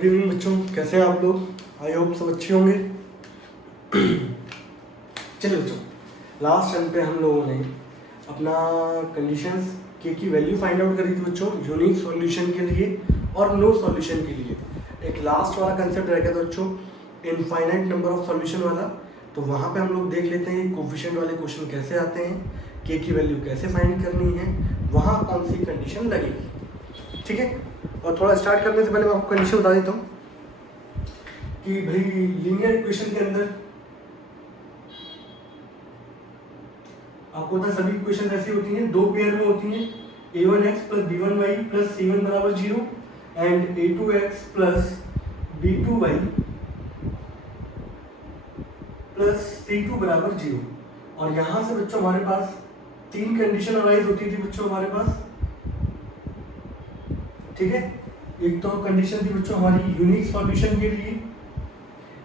Good evening बच्चों, कैसे हैं आप लोग? आई होप सब अच्छे होंगे। चलिए बच्चों, लास्ट टाइम पे हम लोगों ने अपना कंडीशंस के की वैल्यू फाइंड आउट करी थी बच्चों, यूनिक सॉल्यूशन के लिए और नो सॉल्यूशन के लिए। एक लास्ट वाला कंसेप्ट रह गया था बच्चों, इनफाइनाइट नंबर ऑफ सॉल्यूशन वाला। तो वहाँ पे हम लोग देख लेते हैं कोफिशिएंट वाले क्वेश्चन कैसे आते हैं, के की वैल्यू कैसे फाइंड करनी है, वहाँ कौन सी कंडीशन लगेगी। ठीक है, और थोड़ा स्टार्ट करने से पहले मैं आपको कंडीशन बता देता हूँ कि भाई लीनियर इक्वेशन के अंदर आपको पता है सभी इक्वेशन ऐसी होती हैं, दो पेयर में होती हैं, a1x plus b1y plus c1 बराबर 0 and a2x plus b2y plus c2 बराबर 0। और यहाँ से बच्चों हमारे पास तीन कंडीशन अराइज होती थी बच्चों हमारे पास। ठीक है, एक तो कंडीशन थी बच्चों हमारी यूनिक सॉल्यूशन के लिए,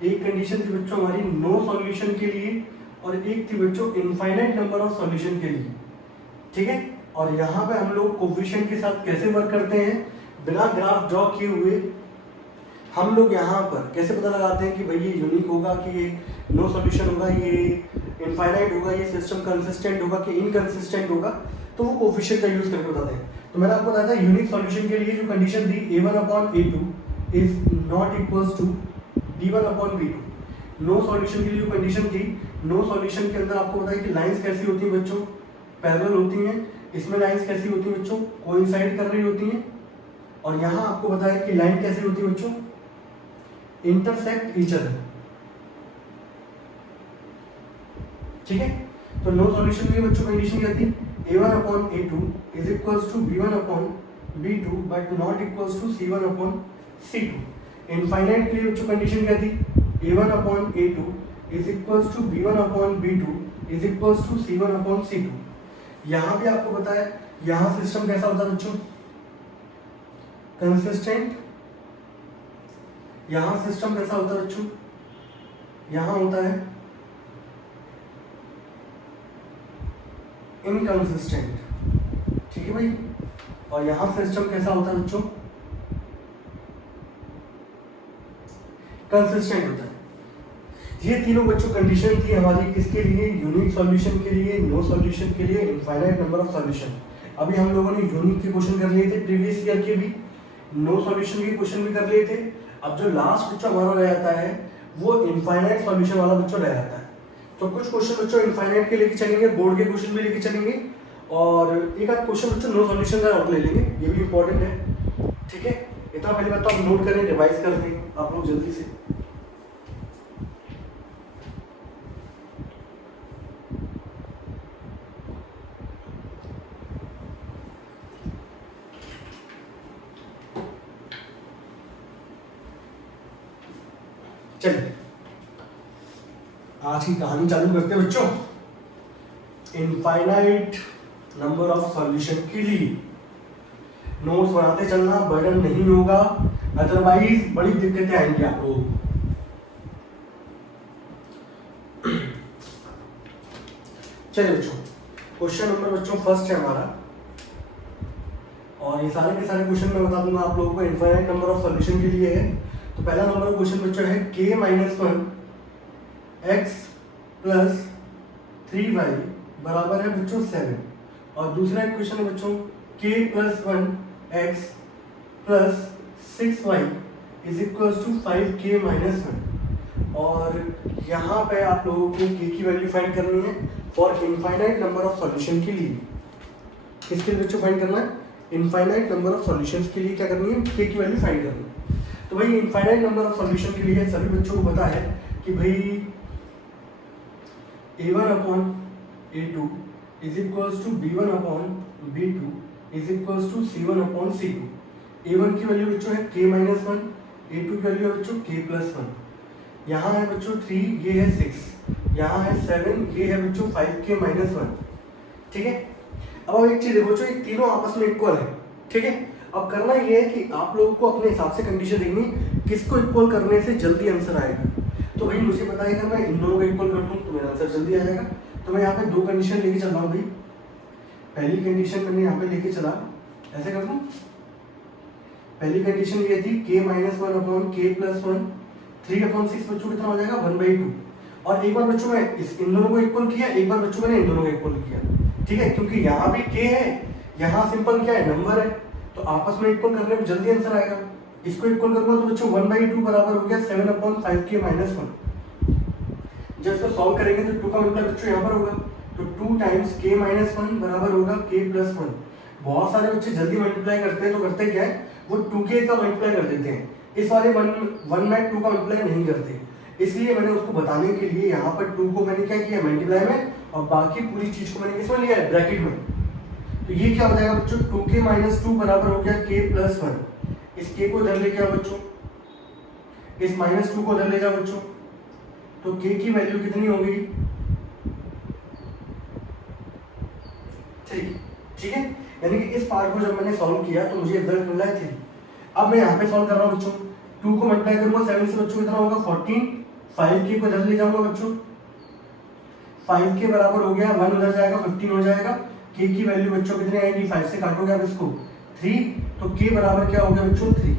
एक कंडीशन थी बच्चों हमारी नो सॉल्यूशन के लिए, और एक थी बच्चों इनफाइनाइट नंबर ऑफ सॉल्यूशन के लिए। ठीक है, और यहाँ पे हम लोग कोफिशिएंट के साथ कैसे वर्क करते हैं, बिना ग्राफ ड्रॉ किए हुए हम लोग यहाँ पर कैसे पता लगाते हैं कि भाई ये यूनिक होगा कि ये नो सॉल्यूशन होगा, ये इनफाइनाइट होगा, ये सिस्टम कंसिस्टेंट होगा कि इनकंसिस्टेंट होगा। तो वो कोफिशिएंट का यूज करके बताते हैं। तो मैंने आपको बताया था यूनिक सॉल्यूशन के लिए जो कंडीशन थी a1/a2 is not equals to b1/b2। No solution के लिए जो कंडीशन थी, नो सॉल्यूशन के अंदर आपको बताया कि लाइंस कैसी होती हैं बच्चों, पैरेलल होती हैं। इसमें लाइंस कैसी होती हैं बच्चों, कोइंसाइड कर रही होती हैं। और यहाँ आपको बताया कि लाइन कैसी होती है बच्चों, इंटरसेक्ट ईच अदर। ठीक है, तो नो सॉल्यूशन के लिए बच्चों कंडीशन क्या थी, a1/a2 is equals to b1/b2 but not equals to c1/c2। Infinite के लिए बच्चों कंडीशन क्या थी, a1/a2 is equals to b1/b2 is equals to c1/c2। यहाँ भी आपको बताया यहाँ सिस्टम कैसा होता है बच्चों, कंसिस्टेंट। यहाँ सिस्टम कैसा होता है बच्चों, यहाँ होता है इनकंसिस्टेंट। ठीक है भाई, और यहाँ सिस्टम कैसा होता है बच्चों, कंसिस्टेंट होता है। ये तीनों बच्चों कंडीशन थी हमारी किसके लिए, यूनिक सॉल्यूशन के लिए, नो सॉल्यूशन के लिए, इनफाइनाइट नंबर ऑफ सॉल्यूशन। अभी हम लोगों ने यूनिक के क्वेश्चन कर लिए थे प्रीवियस ईयर के भी, नो सॉल्यूशन के क्वेश्चन भी कर लिए थे। अब जो लास्ट बच्चों हमारा रह जाता है वो इनफाइनाइट सॉल्यूशन वाला बच्चों रह जाता है। तो कुछ क्वेश्चन बच्चों इनफाइनाइट के लेके चलेंगे, बोर्ड के क्वेश्चन भी लेके चलेंगे, और एक आध क्वेश्चन बच्चों नो सॉल्यूशन का और ले लेंगे, ये भी इंपॉर्टेंट है। ठीक है, इतना पहली बात तो आप नोट करें, रिवाइज कर लें आप लोग जल्दी से। चलिए आज की कहानी चालू करते हैं बच्चों। इनफाइनाइट नंबर ऑफ सॉल्यूशन के लिए नोट्स बनाते चलना, बर्डन नहीं होगा, अदरवाइज बड़ी दिक्कतें आएंगी आप लोगों को। चलिए बच्चों, क्वेश्चन नंबर बच्चों फर्स्ट है हमारा, और ये सारे के सारे क्वेश्चन मैं बता दूंगा आप लोगों को इनफाइनाइट नंबर ऑफ सॉल्यूशन के लिए है। तो पहला नंबर क्वेश्चन बच्चों है k-1 x प्लस 3y बराबर है बच्चों 7। और दूसरा इक्वेशन है बच्चों k plus 1 x plus 6y is equals to 5k minus 1। और यहाँ पे आप लोगों को k की वैल्यू फाइंड करनी है for infinite number of solution के लिए। किसके लिए बच्चों फाइंड करना है, इनफाइनाइट नंबर ऑफ सॉल्यूशंस के लिए क्या करनी है, k की वैल्यू फाइंड करनी है। तो भाई इनफाइनाइट नंबर ऑफ सॉल्यूशन के लिए सभी बच्चों को पता है कि भाई a1/a2 is equals to b1/b2 is equals to c1/c2। a1 की वैल्यू बच्चों है k-1, a2 की वैल्यू है बच्चों k+1। यहाँ है बच्चों 3, ये है 6, यहाँ है 7, ये है बच्चों 5k-1। ठीक है, अब एक चीज देखो बच्चों, ये तीनों आपस में इक्वल है। ठीक है, अब करना ये है कि आप लोगों को अपने हिसाब से कंडीशन देखनी, किसको इक्वल करने से जल्दी आंसर आएगा। तो भाई मुझे बताइएगा, मैं इन दोनों को इक्वल कर दूं तो मेरा आंसर जल्दी आ जाएगा। तो मैं यहाँ पे दो कंडीशन लेके चल रहा हूँ भाई। पहली कंडीशन मैंने यहाँ पे लेके चला, ऐसे कर दूं, पहली कंडीशन ये थी k माइनस वन अपॉन के प्लस वन, 3/6 बच्चों कितना हो जाएगा 1/2। और एक बार बच्चों मैं इन दोनों को इक्वल किया, एक बार बच्चों मैंने इन दोनों को इक्वल किया, ठीक है, क्योंकि यहाँ भी k है, यहाँ सिंपल क्या है नंबर है, तो आपस में इक्वल करने में जल्दी आंसर आएगा। इसको इक्वल करूंगा तो बच्चों 1/2 बराबर हो गया 7/5k माइनस वन। जब इसको सॉल्व करेंगे तो 2 का मल्टीप्लाई बच्चों यहाँ पर होगा, तो 2 टाइम्स k माइनस वन बराबर होगा k प्लस वन। बहुत सारे बच्चे जल्दी मल्टीप्लाई करते हैं तो करते क्या है, वो 2k का मल्टीप्लाई कर देते हैं, इस वाले वन में 2 का मल्टीप्लाई नहीं करते। इसलिए मैंने उसको बताने के लिए यहाँ पर 2 को मैंने क्या किया मल्टीप्लाई में, और बाकी पूरी चीज को मैंने किसमें लिया है ब्रैकेट में। तो ये क्या हो जाएगा बच्चों 2k माइनस 2 बराबर हो गया k प्लस वन। इस k को इधर लेके आओ बच्चों, इस माइनस 2 को इधर ले जाओ बच्चों, तो k की वैल्यू कितनी हो गई 3, ठीक है। यानी कि इस पार्ट को जब मैंने सॉल्व किया तो मुझे रिजल्ट मिला है 3। अब मैं यहाँ पे सॉल्व कर रहा हूँ बच्चों, 2 को मल्टीप्लाई करूंगा 7 से बच्चों कितना होगा 14, 5k को इधर ले जाऊंगा बच्चों, 5 के बराबर हो गया, 1 उधर जाएगा 15 हो जाएगा, k की वैल्यू बच्चों कितनी आएगी 5 से काटोगे आप इसको 3, तो k बराबर क्या हो गया बच्चों 3।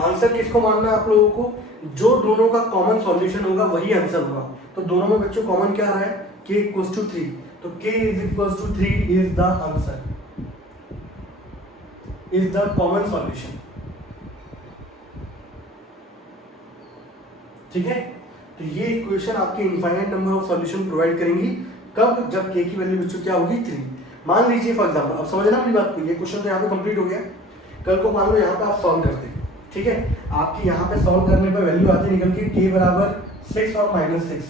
आंसर किसको मानना है आप लोगों को, जो दोनों का कॉमन सॉल्यूशन होगा वही आंसर होगा। तो दोनों में बच्चों कॉमन क्या आ रहा है k इक्वल्स टू 3, तो k is equals to 3 is the answer, is the common solution, ठीक है। तो ये इक्वेशन आपके infinite number of solution provide करेंगी, कब, जब k की वैल्यू बच्चों क्या होगी 3। मान लीजिए फॉर एग्जांपल, अब समझना मेरी बात को, ये क्वेश्चन तो यहाँ पे कंप्लीट हो गया, कल को मान लो यहाँ पे आप सॉल्व करते हैं, ठीक है, आपकी यहाँ पे सॉल्व करने पे वैल्यू आती है निकल के k बराबर 6 और -6।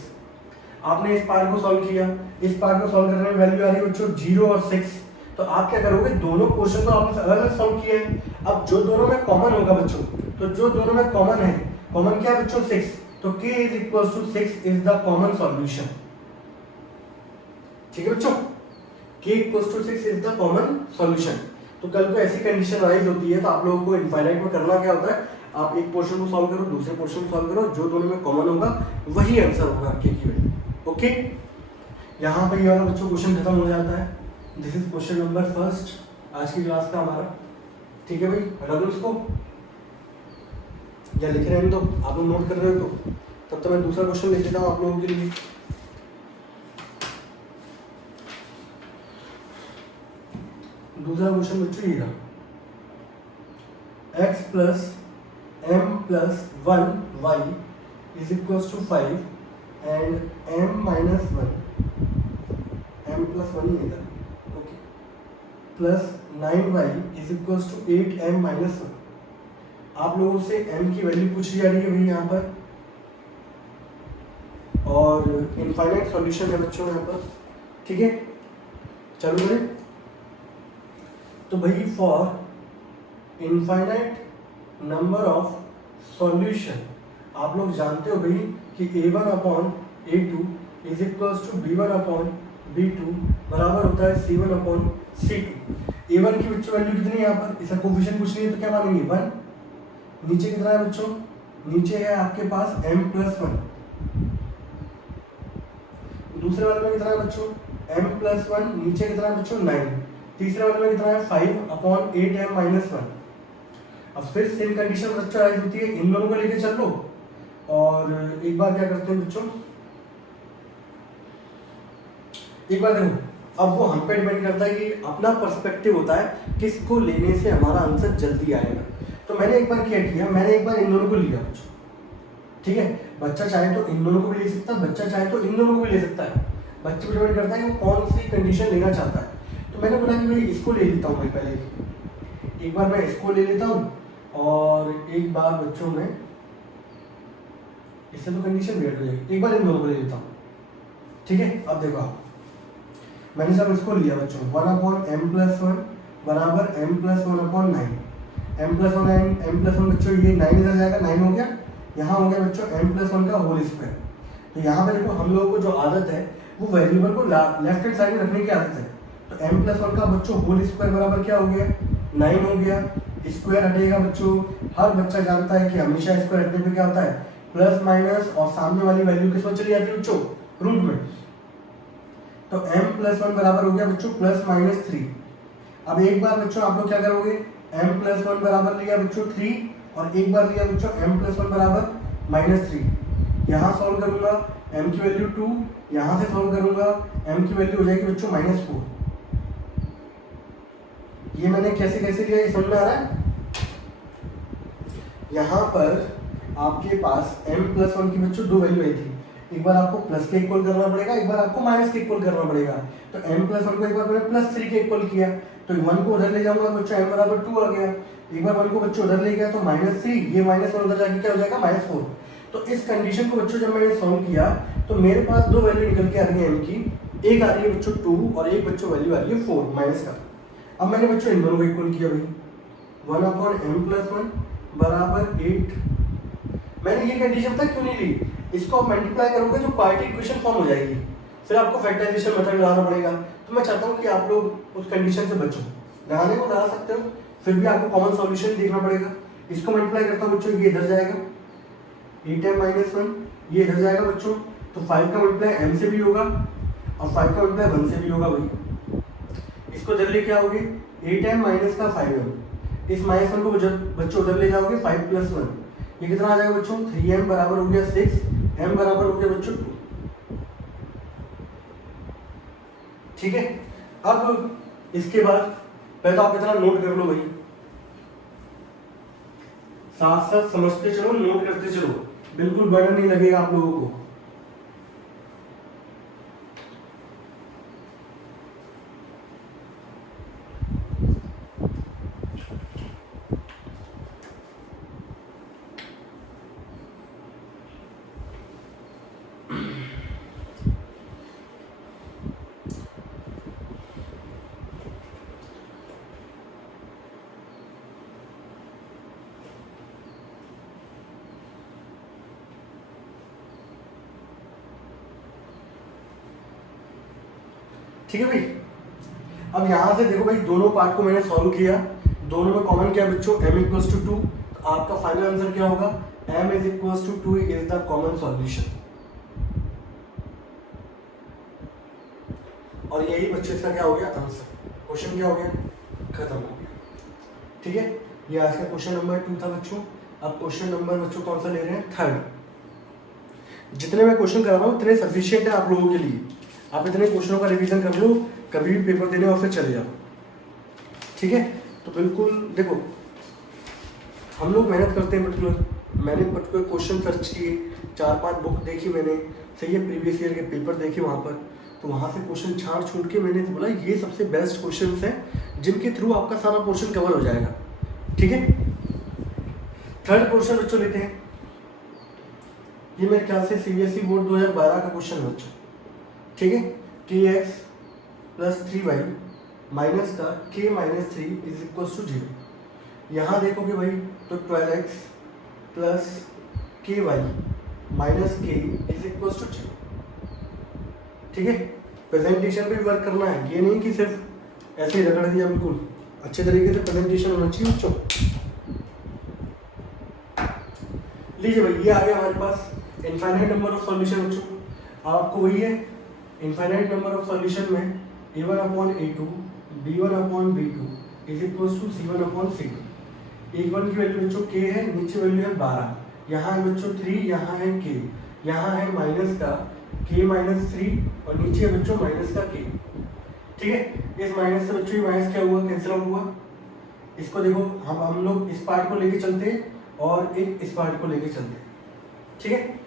आपने इस पार्ट को सॉल्व किया, इस पार्ट को सॉल्व करने में वैल्यू आ रही है बच्चों 0 और 6, तो आप क्या करोगे, दोनों क्वेश्चन को आपने अलग अलग सॉल्व किया है। अब जो दोनों में कॉमन होगा बच्चों, तो जो दोनों में कॉमन है, कॉमन क्या है बच्चों 6, तो k is equal to 6 is the common solution, ठीक है बच्चों, k equal to 6 is the common solution. तो कल को ऐसी कंडीशन राइज होती है तो आप लोगों को इनफाइनाइट में करना क्या होता है, आप एक पोर्शन को सॉल्व करो, दूसरे पोर्शन को सॉल्व करो, जो दोनों में कॉमन होगा वही आंसर होगा k की वैल्यू, ओके। यहाँ पर ये वाला बच्चों क्वेश्चन खत्म हो जाता है। This is question number first आज की क्लास का हमारा, ठीक है भाई, हटा दो इसको या लिख रहे हैं तो आप लोग नोट कर रहे हो, तो तब तक मैं दूसरा क्वेश्चन लिख देता हूँ आप लोगों के लिए। दूसरा क्वेश्चन बच्चों ये रहा, x plus m plus 1y is equal to 5 and m minus 1, m plus 1 ही इधर, okay, plus 9y is equal to 8m minus 1। आप लोगों से m की वैल्यू पूछी जा रही है भाई यहाँ पर, और इनफाइनाइट सॉल्यूशन है बच्चों यहाँ पर, ठीक है। चलो भाई, तो भाई for infinite number of solution आप लोग जानते हो भाई कि a1 upon a2 is equal to b1 upon b2 बराबर होता है c1 अपॉन c2। a1 की बच्चों वैल्यू कितनी है यहाँ पर, इसका कोफिशिएंट पूछनी है तो क्या मानेंगे 1, नीचे कितना है बच्चों, नीचे है आपके पास m प्लस 1, दूसरे वाले में कितना है बच्चों m प्लस 1, नीचे कितना है बच्चों 9, तीसरे वाले में कितना है 5 अपॉन 8m माइनस 1। अब फिर सेम कंडीशन बच्चों राइज होती है, इन दोनों को लेके चल लो, और एक बार क्या करते हैं बच्चों, एक बार देखो, अब वो हम पे डिपेंड करता है कि अपना पर्सपेक्टिव होता है किसको लेने से हमारा आंसर जल्दी आएगा। तो मैंने एक बार क्या किया, मैंने एक बार इन दोनों को लिया बच्चों, ठीक है, बच्चा चाहे तो इन दोनों को भी ले सकता है, बच्चा चाहे तो इन दोनों को भी ले सकता है, बच्चे पर डिपेंड करता है कि वो कौन सी कंडीशन लेना चाहता है। तो मैंने बोला कि भाई इसको ले लेता हूँ मैं, पहले एक बार मैं इसको ले लेता हूँ, और एक बार बच्चों में इससे तो कंडीशन वेट हो जाएगी, एक बार इन दोनों को ले लेता हूँ, ठीक है। अब देखो आप, मैंने जब इसको लिया बच्चों 1 अपॉन m प्लस 1 बराबर m plus 1 upon 9, m plus 1 बच्चों ये 9 इधर जाएगा, 9 हो गया, यहाँ हो गया बच्चों m प्लस 1 का होल स्क्वायर। तो यहाँ पे देखो हम लोगों को जो आदत है वो वेरिएबल को लेफ्ट हैंड साइड में रखने की आदत है। तो m प्लस 1 का बच्चों होल स्क्वायर बराबर क्या हो गया 9 हो गया, स्क्वायर हटेगा बच्चों, हर बच्चा जानता है कि हमेशा स्क्वायर हटने पे क्या होता है प्लस माइनस, और सामने वाली वैल्यू किस में चली जाती है बच्चों रूट में। तो m प्लस 1 बराबर हो गया बच्चों प्लस माइनस 3। अब एक बार बच्चों आप लोग क्या करोगे, m प्लस वन बराबर लिया बच्चों 3 और एक बार लिया बच्चों m प्लस वन बराबर -3। यहाँ सॉल्व करूंगा m की वैल्यू 2, यहाँ से सॉल्व करूंगा m की वैल्यू हो जाएगी बच्चों -4। ये मैंने कैसे कैसे लिया ये समझ में आ रहा है? यहाँ पर आपके पास m प्लस वन की बच्चों दो वैल्यू आई थी, एक बार आपको प्लस के इक्वल करना पड़ेगा, एक बार आपको माइनस के इक्वल करना पड़ेगा। तो m प्लस वन को एक बार मैंने प्लस 3 के इक्वल किया, तो 1 को उधर ले जाऊंगा बच्चों m बराबर 2 आ गया। एक बार 1 को बच्चों उधर ले गया तो -3, ये -1 उधर जाके क्या हो जाएगा -4। तो इस कंडीशन को बच्चों जब मैंने सॉल्व किया तो मेरे पास दो वैल्यू निकल के आ रही है m की, एक आ रही है बच्चों 2 और एक बच्चों वैल्यू आ रही है 4 माइनस का। अब मैंने बच्चों इन दोनों को इक्वल किया भाई, 1/m प्लस 1 बराबर 8। मैंने ये कंडीशन तक क्यों नहीं ली, इसको आप मल्टीप्लाई करोगे तो पार्टी इक्वेशन फॉर्म हो जाएगी, फिर आपको फैक्टराइजेशन मेथड लगाना पड़ेगा। तो मैं चाहता हूँ कि आप लोग उस कंडीशन से बचो, लगाने को लगा सकते हो, फिर भी आपको कॉमन सॉल्यूशन देखना पड़ेगा। इसको मल्टीप्लाई करता हूँ बच्चों, ये इधर जाएगा 8m माइनस 1, ये इधर जाएगा बच्चों, तो 5 का मल्टीप्लाई m से भी होगा और 5 का मल्टीप्लाई 1 से भी होगा भाई। इसको इधर लेके आओगे 8m माइनस का 5m, इस माइनस 1 को बच्चों उधर ले जाओगे 5 प्लस 1, ये कितना आ जाएगा बच्चों 3m बराबर हो गया 6, m बराबर हो गया बच्चों 2। ठीक है, अब इसके बाद पहले तो आप इतना नोट कर लो भाई, साथ साथ समझते चलो, नोट करते चलो, बिल्कुल बर्डन नहीं लगेगा आप लोगों को। ठीक है भाई, अब यहां से देखो भाई, दोनों पार्ट को मैंने सॉल्व किया, दोनों में कॉमन क्या बच्चों m इक्वल्स टू 2, तो आपका फाइनल आंसर क्या होगा, m is equals to 2 is the common solution. और यही बच्चों इसका क्या हो गया आंसर, क्वेश्चन क्या हो गया, खत्म हो गया। ठीक है, ये आज का क्वेश्चन नंबर 2 था बच्चों। अब क्वेश्चन नंबर बच्चों कौन सा ले रहे हैं, 3rd। जितने मैं क्वेश्चन करा रहा हूँ इतने सफिशिएंट है आप लोगों के लिए, आप इतने क्वेश्चनों का रिवीजन कर लो, कभी भी पेपर देने और फिर चले जाओ। ठीक है, तो बिल्कुल देखो, हम लोग मेहनत करते हैं पर्टिकुलर, मैंने पर्टिकुलर क्वेश्चन सर्च किए, 4-5 बुक देखी मैंने, सही है, प्रीवियस ईयर के पेपर देखे वहाँ पर, तो वहाँ से क्वेश्चन छाड़ छूट के मैंने बोला ये सबसे बेस्ट क्वेश्चन हैं जिनके थ्रू आपका सारा पोर्शन कवर हो जाएगा। ठीक है, 3rd क्वेश्चन बच्चों लेते हैं। ये मेरे ख्याल से CBSE बोर्ड 2012 का क्वेश्चन है बच्चों। ठीक है, kx प्लस 3y माइनस का k minus 3 is equal to 0। यहाँ देखोगे भाई तो 12x plus ky minus k is equal to 0। ठीक है, प्रेजेंटेशन पे भी वर्क करना है, ये नहीं कि सिर्फ ऐसे ही रगड़ दिया, बिल्कुल अच्छे तरीके से प्रेजेंटेशन होना चाहिए बच्चों। लीजिए भाई, ये आ गया हमारे पास इनफाइनाइट नंबर ऑफ सॉल्यूशन बच्चों। अब आपको वही है, इनफाइनाइट नंबर ऑफ सॉल्यूशन में a1/a2 b1/b2 is equal to c1/c2। a1 की वैल्यू बच्चों k है, नीचे वैल्यू है 12, यहाँ है बच्चों 3, यहाँ है k, यहाँ है माइनस का k माइनस 3 और नीचे है बच्चों माइनस का k। ठीक है, इस माइनस से बच्चों माइनस क्या हुआ, कैंसिल आउट हुआ। इसको देखो, हम लोग इस पार्ट को लेके चलते हैं और एक इस पार्ट को लेके चलते हैं। ठीक है,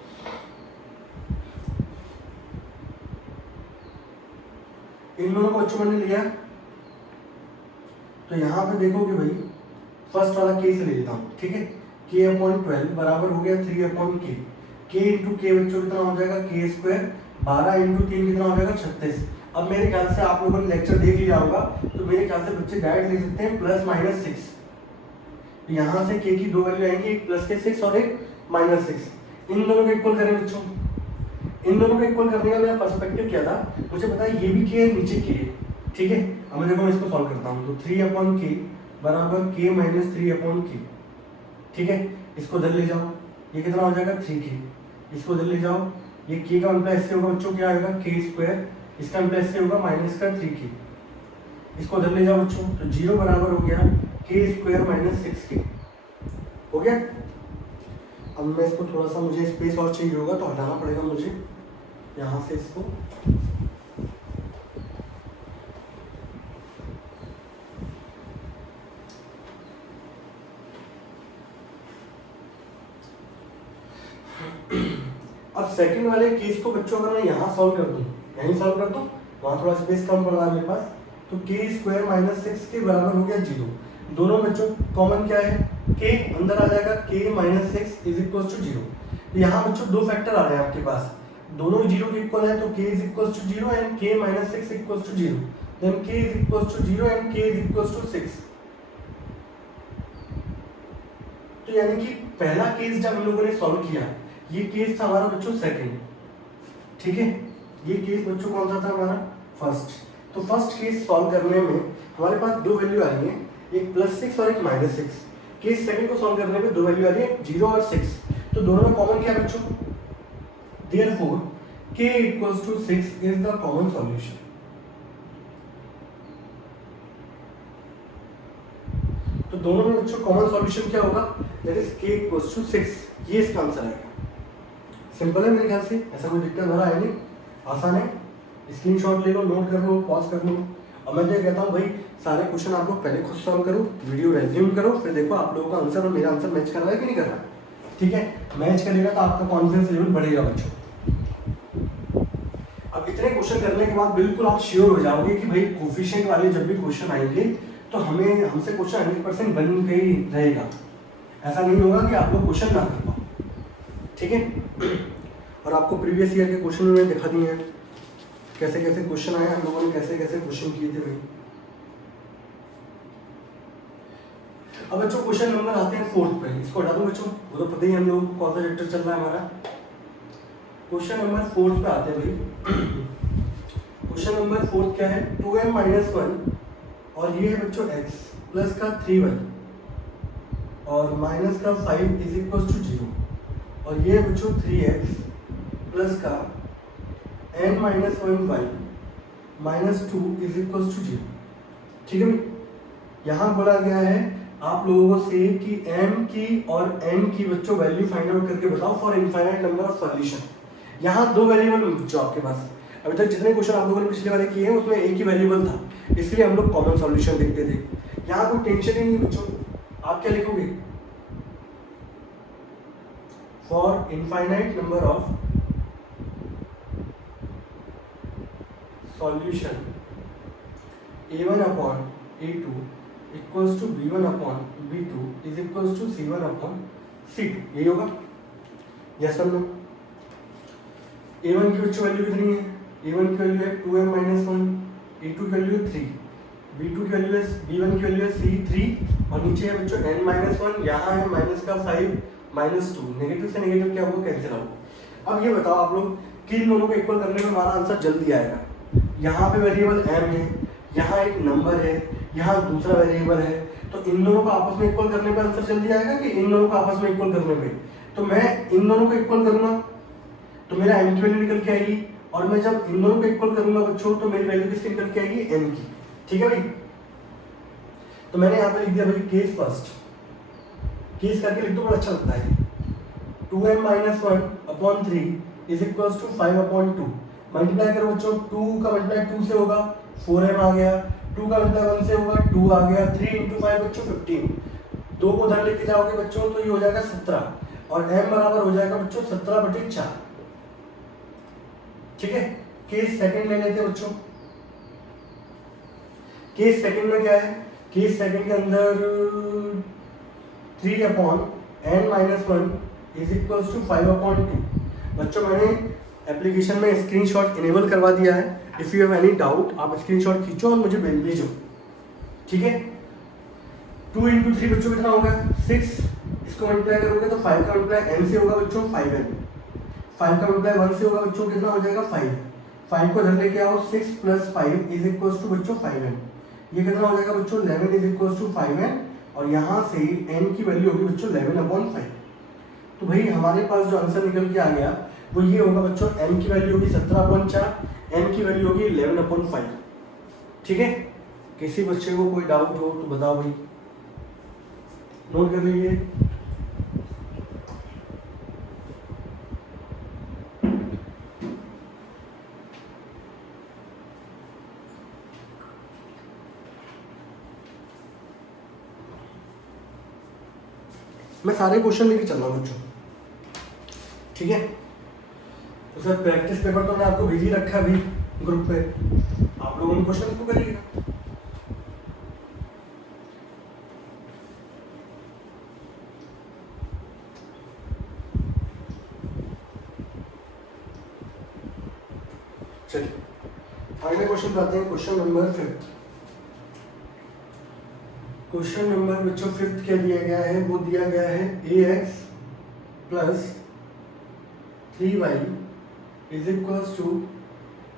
इन दोनों को बच्चों मैंने लिया, तो यहाँ पे देखोगे भाई फर्स्ट वाला k से ले लेता हूँ। ठीक है, k/12 बराबर हो गया 3/k, k इंटू के बच्चों कितना हो जाएगा k², 12 इंटू 3 कितना हो जाएगा 36। अब मेरे ख्याल से आप लोगों ने लेक्चर देख लिया होगा, तो मेरे ख्याल से बच्चे डायरेक्ट लिख सकते हैं प्लस माइनस 6। यहाँ से k की दो वैल्यू आएंगी, एक प्लस के 6 और एक माइनस 6। इन दोनों को इक्वल करें बच्चों, इन दोनों को इक्वल करने का मेरा पर्सपेक्टिव क्या था, मुझे पता है ये भी k है, नीचे k है। ठीक है, अब मैं देखो मैं इसको सॉल्व करता हूँ, तो 3/k बराबर k माइनस 3/k। ठीक है, इसको इधर ले जाओ, ये कितना हो जाएगा 3k, इसको इधर ले जाओ, ये k का मल्टीप्लाई इससे होगा बच्चों क्या आएगा k², इसका मल्टीप्लाई इससे होगा माइनस का 3k, इसको इधर ले जाओ बच्चों, तो 0 बराबर हो गया के स्क्वायर माइनस 6k। हो गया। अब मैं इसको थोड़ा सा, मुझे स्पेस और चाहिए होगा तो हटाना पड़ेगा मुझे यहाँ से इसको। अब सेकंड वाले केस को बच्चों अगर मैं यहाँ सॉल्व कर दूँ, यहीं सॉल्व कर दूँ, वहाँ थोड़ा स्पेस कम पड़ रहा है मेरे पास, तो के स्क्वायर माइनस 6 के बराबर हो गया 0। दोनों बच्चों कॉमन क्या है, के अंदर आ जाएगा, के माइनस 6 इज इक्वल टू 0। यहाँ बच्चों दो फैक्टर आ रहे हैं आपके पास, दोनों 0 के इक्वल है, तो के इज इक्वल टू 0 एंड के माइनस 6 इक्वल टू 0, देन के इज इक्वल टू 0 एंड के इज इक्वल टू 6। तो यानी कि पहला केस जब हम लोगों ने सॉल्व किया, ये केस था हमारा बच्चों सेकंड, ठीक है। ये केस बच्चों कौन सा था हमारा, फर्स्ट। तो फर्स्ट केस सॉल्व करने में हमारे पास दो वैल्यू आ रही है, एक +6 और एक -6। केस सेकंड को सॉल्व करने में दो वैल्यू आ रही है, 0 और 6। तो दोनों में कॉमन क्या है बच्चों, therefore k equals to 6 is the common solution. तो दोनों में बच्चों कॉमन सॉल्यूशन क्या होगा, that is k equals to 6। ये इसका आंसर आएगा। सिंपल है मेरे ख्याल से, ऐसा कोई दिक्कत भरा है नहीं, आसान है। स्क्रीनशॉट ले लो, नोट कर लो, पॉज कर लो। और मैं तो कहता हूँ भाई सारे क्वेश्चन आप लोग पहले खुद सॉल्व करो, वीडियो रेज्यूम करो, फिर देखो आप लोगों का आंसर और मेरा आंसर मैच कर रहा है कि नहीं कर रहा है, ठीक है। मैच करेगा तो आपका कॉन्फिडेंस लेवल बढ़ेगा बच्चों। अब इतने क्वेश्चन करने के बाद बिल्कुल आप श्योर हो जाओगे कि भाई कोफिशिएंट वाले जब भी क्वेश्चन आएंगे तो हमसे क्वेश्चन 100% बन के ही रहेगा। ऐसा नहीं होगा कि आप लोग क्वेश्चन ना कर पाओ, ठीक है। और आपको प्रीवियस ईयर के क्वेश्चन में दिखा दिए हैं कैसे कैसे क्वेश्चन आए, हम लोगों ने कैसे कैसे क्वेश्चन किए थे भाई। अब बच्चों क्वेश्चन नंबर आते हैं 4 पे, इसको हटा दो बच्चों, वो तो पता ही हम लोग कौन सा चैप्टर चल रहा है हमारा। क्वेश्चन नंबर 4 पे आते हैं भाई। क्वेश्चन नंबर 4 क्या है, 2m-1 और ये है बच्चों x प्लस का 3y और माइनस का 5 इज इक्वल टू 0 और ये है बच्चों 3x प्लस का n-1y minus 2 is equal to 0, ठीक है भाई। यहाँ बोला गया है आप लोगों से कि m की और n की बच्चों वैल्यू फाइंड आउट करके बताओ for infinite number of solution. यहाँ दो वेरिएबल बच्चों आपके पास, अभी तक जितने क्वेश्चन आप लोगों ने पिछले वाले किए हैं उसमें एक ही वेरिएबल था, इसलिए हम लोग कॉमन सॉल्यूशन देखते थे। यहाँ कोई टेंशन ही नहीं बच्चों, आप क्या लिखोगे, for infinite number of solution a1 upon a2 equals to b1 upon b2 is equals to c1 upon c2, यही होगा। यस और नो। a1 की बच्चों वैल्यू कितनी है, a1 की वैल्यू है 2m-1, a2 की वैल्यू है 3, b2 की वैल्यू है, b1 की वैल्यू है c3 और नीचे है बच्चों n-1, यहाँ है माइनस का 5 माइनस 2, नेगेटिव से नेगेटिव क्या हुआ, कैंसिल आउट। अब ये बताओ आप लोग कि इन दोनों को इक्वल करने में हमारा आंसर जल्दी आएगा। यहाँ पे वेरिएबल m है, यहाँ एक नंबर है, यहाँ दूसरा वेरिएबल है, तो इन दोनों को आपस में इक्वल करने पे आंसर जल्दी आएगा कि इन दोनों को आपस में इक्वल करने पे। तो मैं इन दोनों को इक्वल करूंगा तो मेरा m की वैल्यू निकल के आएगी, और मैं जब इन दोनों को इक्वल करूंगा बच्चों तो मेरी वैल्यू किसकी निकल के आएगी, m की, ठीक है भाई। तो मैंने यहाँ पे लिख दिया भाई केस फर्स्ट, केस करके लिख दो, बड़ा अच्छा लगता है। 2m-1 upon 3 is equals to 5 upon 2, multiply करो बच्चों, 2 का मल्टीप्लाई 2 से होगा 4m आ गया, 2 का मल्टीप्लाई 1 से होगा 2 आ गया, 3 × 5 बच्चों 15, 2 को उधर लेके जाओगे बच्चों तो ये हो जाएगा 17 और m बराबर हो जाएगा बच्चों 17/4, ठीक है। केस सेकंड ले लेते हैं बच्चों। केस सेकंड में क्या है, केस सेकंड के अंदर 3 upon n-1 is equals to 5 upon 2। बच्चों मैंने एप्लीकेशन में स्क्रीनशॉट इनेबल करवा दिया है, if you have any doubt आप स्क्रीनशॉट खींचो और मुझे भेजो, ठीक है। 2 × 3 बच्चों कितना होगा 6, इसको मल्टीप्लाई करोगे तो 5 का मल्टीप्लाई n से होगा बच्चों 5n, 5 का मल्टीप्लाई 1 से होगा बच्चों कितना हो जाएगा 5, 5 को इधर लेके आओ 6 + 5 इज इक्वल्स टू बच्चों 5n, ये कितना हो जाएगा बच्चों 11 इज इक्वल्स टू 5n और यहाँ से n की वैल्यू होगी बच्चों 11/5। तो भाई हमारे पास जो आंसर निकल के आ गया वो ये होगा बच्चों, m की वैल्यू होगी 17/4, n की वैल्यू होगी 11/5, ठीक है। किसी बच्चे को कोई डाउट हो तो बताओ भाई। नोट कर लीजिए। मैं सारे क्वेश्चन लेके चल रहा हूँ बच्चों, ठीक है। तो सर प्रैक्टिस पेपर तो मैं आपको भेज ही रखा है अभी ग्रुप पे, आप लोग उन क्वेश्चन को करिएगा। चलिए अगले क्वेश्चन पे आते हैं, क्वेश्चन नंबर 5। क्वेश्चन नंबर बच्चों 5 क्या दिया गया है, वो दिया गया है ax plus 3y is equals to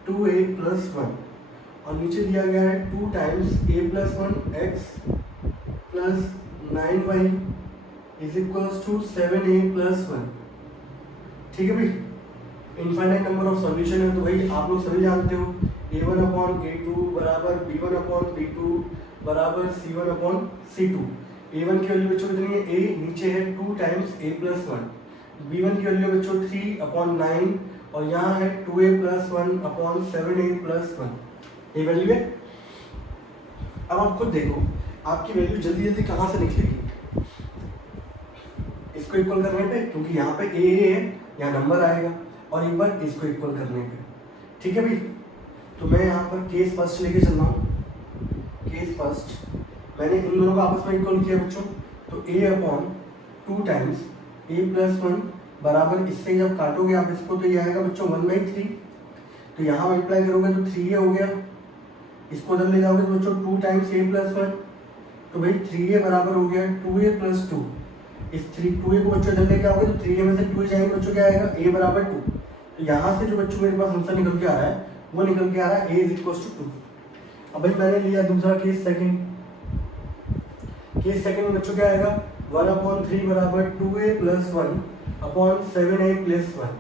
2a plus 1, और नीचे दिया गया है 2 times a plus 1 x plus 9y is equals to 7a plus 1। ठीक है भाई, इनफाइनाइट नंबर ऑफ सॉल्यूशन है, तो भाई आप लोग सभी जानते हो a1 अपॉन a2 बराबर b1 अपॉन b2 बराबर c1 अपॉन c2। a1 की वैल्यू बच्चों कितनी है, a नीचे है 2 टाइम्स a प्लस 1, b1 की वैल्यू बच्चों 3 अपॉन 9, और यहाँ है 2a plus 1 upon 7a plus 1, ये वैल्यू है। अब आप खुद देखो आपकी वैल्यू जल्दी जल्दी कहाँ से निकलेगी, इसको इक्वल करने पे, क्योंकि यहाँ पे a है, यहाँ नंबर आएगा, और एक बार इसको इक्वल करने पे। ठीक है भाई, तो मैं यहाँ पर केस फर्स्ट लेके चल रहा हूँ। केस फर्स्ट मैंने इन दोनों को आपस में इक्वल किया बच्चों, तो a upon 2 times a plus 1 बराबर, इससे जब काटोगे आप इसको तो ये आएगा बच्चों 1/3, तो यहाँ मल्टीप्लाई करोगे तो 3a हो गया, इसको उधर ले जाओगे तो बच्चों 2 टाइम्स a प्लस 1, तो भाई 3a बराबर हो गया 2a प्लस 2। इस 2a को बच्चों इधर लेके आओगे तो 3a में से 2 जाएंगे बच्चों, क्या आएगा a बराबर 2। तो यहाँ से जो बच्चों मेरे पास आंसर निकल के आ रहा है वो निकल के आ रहा है a इज इक्वल टू 2। अब भाई मैंने लिया दूसरा केस सेकंड, केस सेकंड में बच्चों क्या आएगा 1/3 बराबर 2a plus 1 upon 7a plus 1,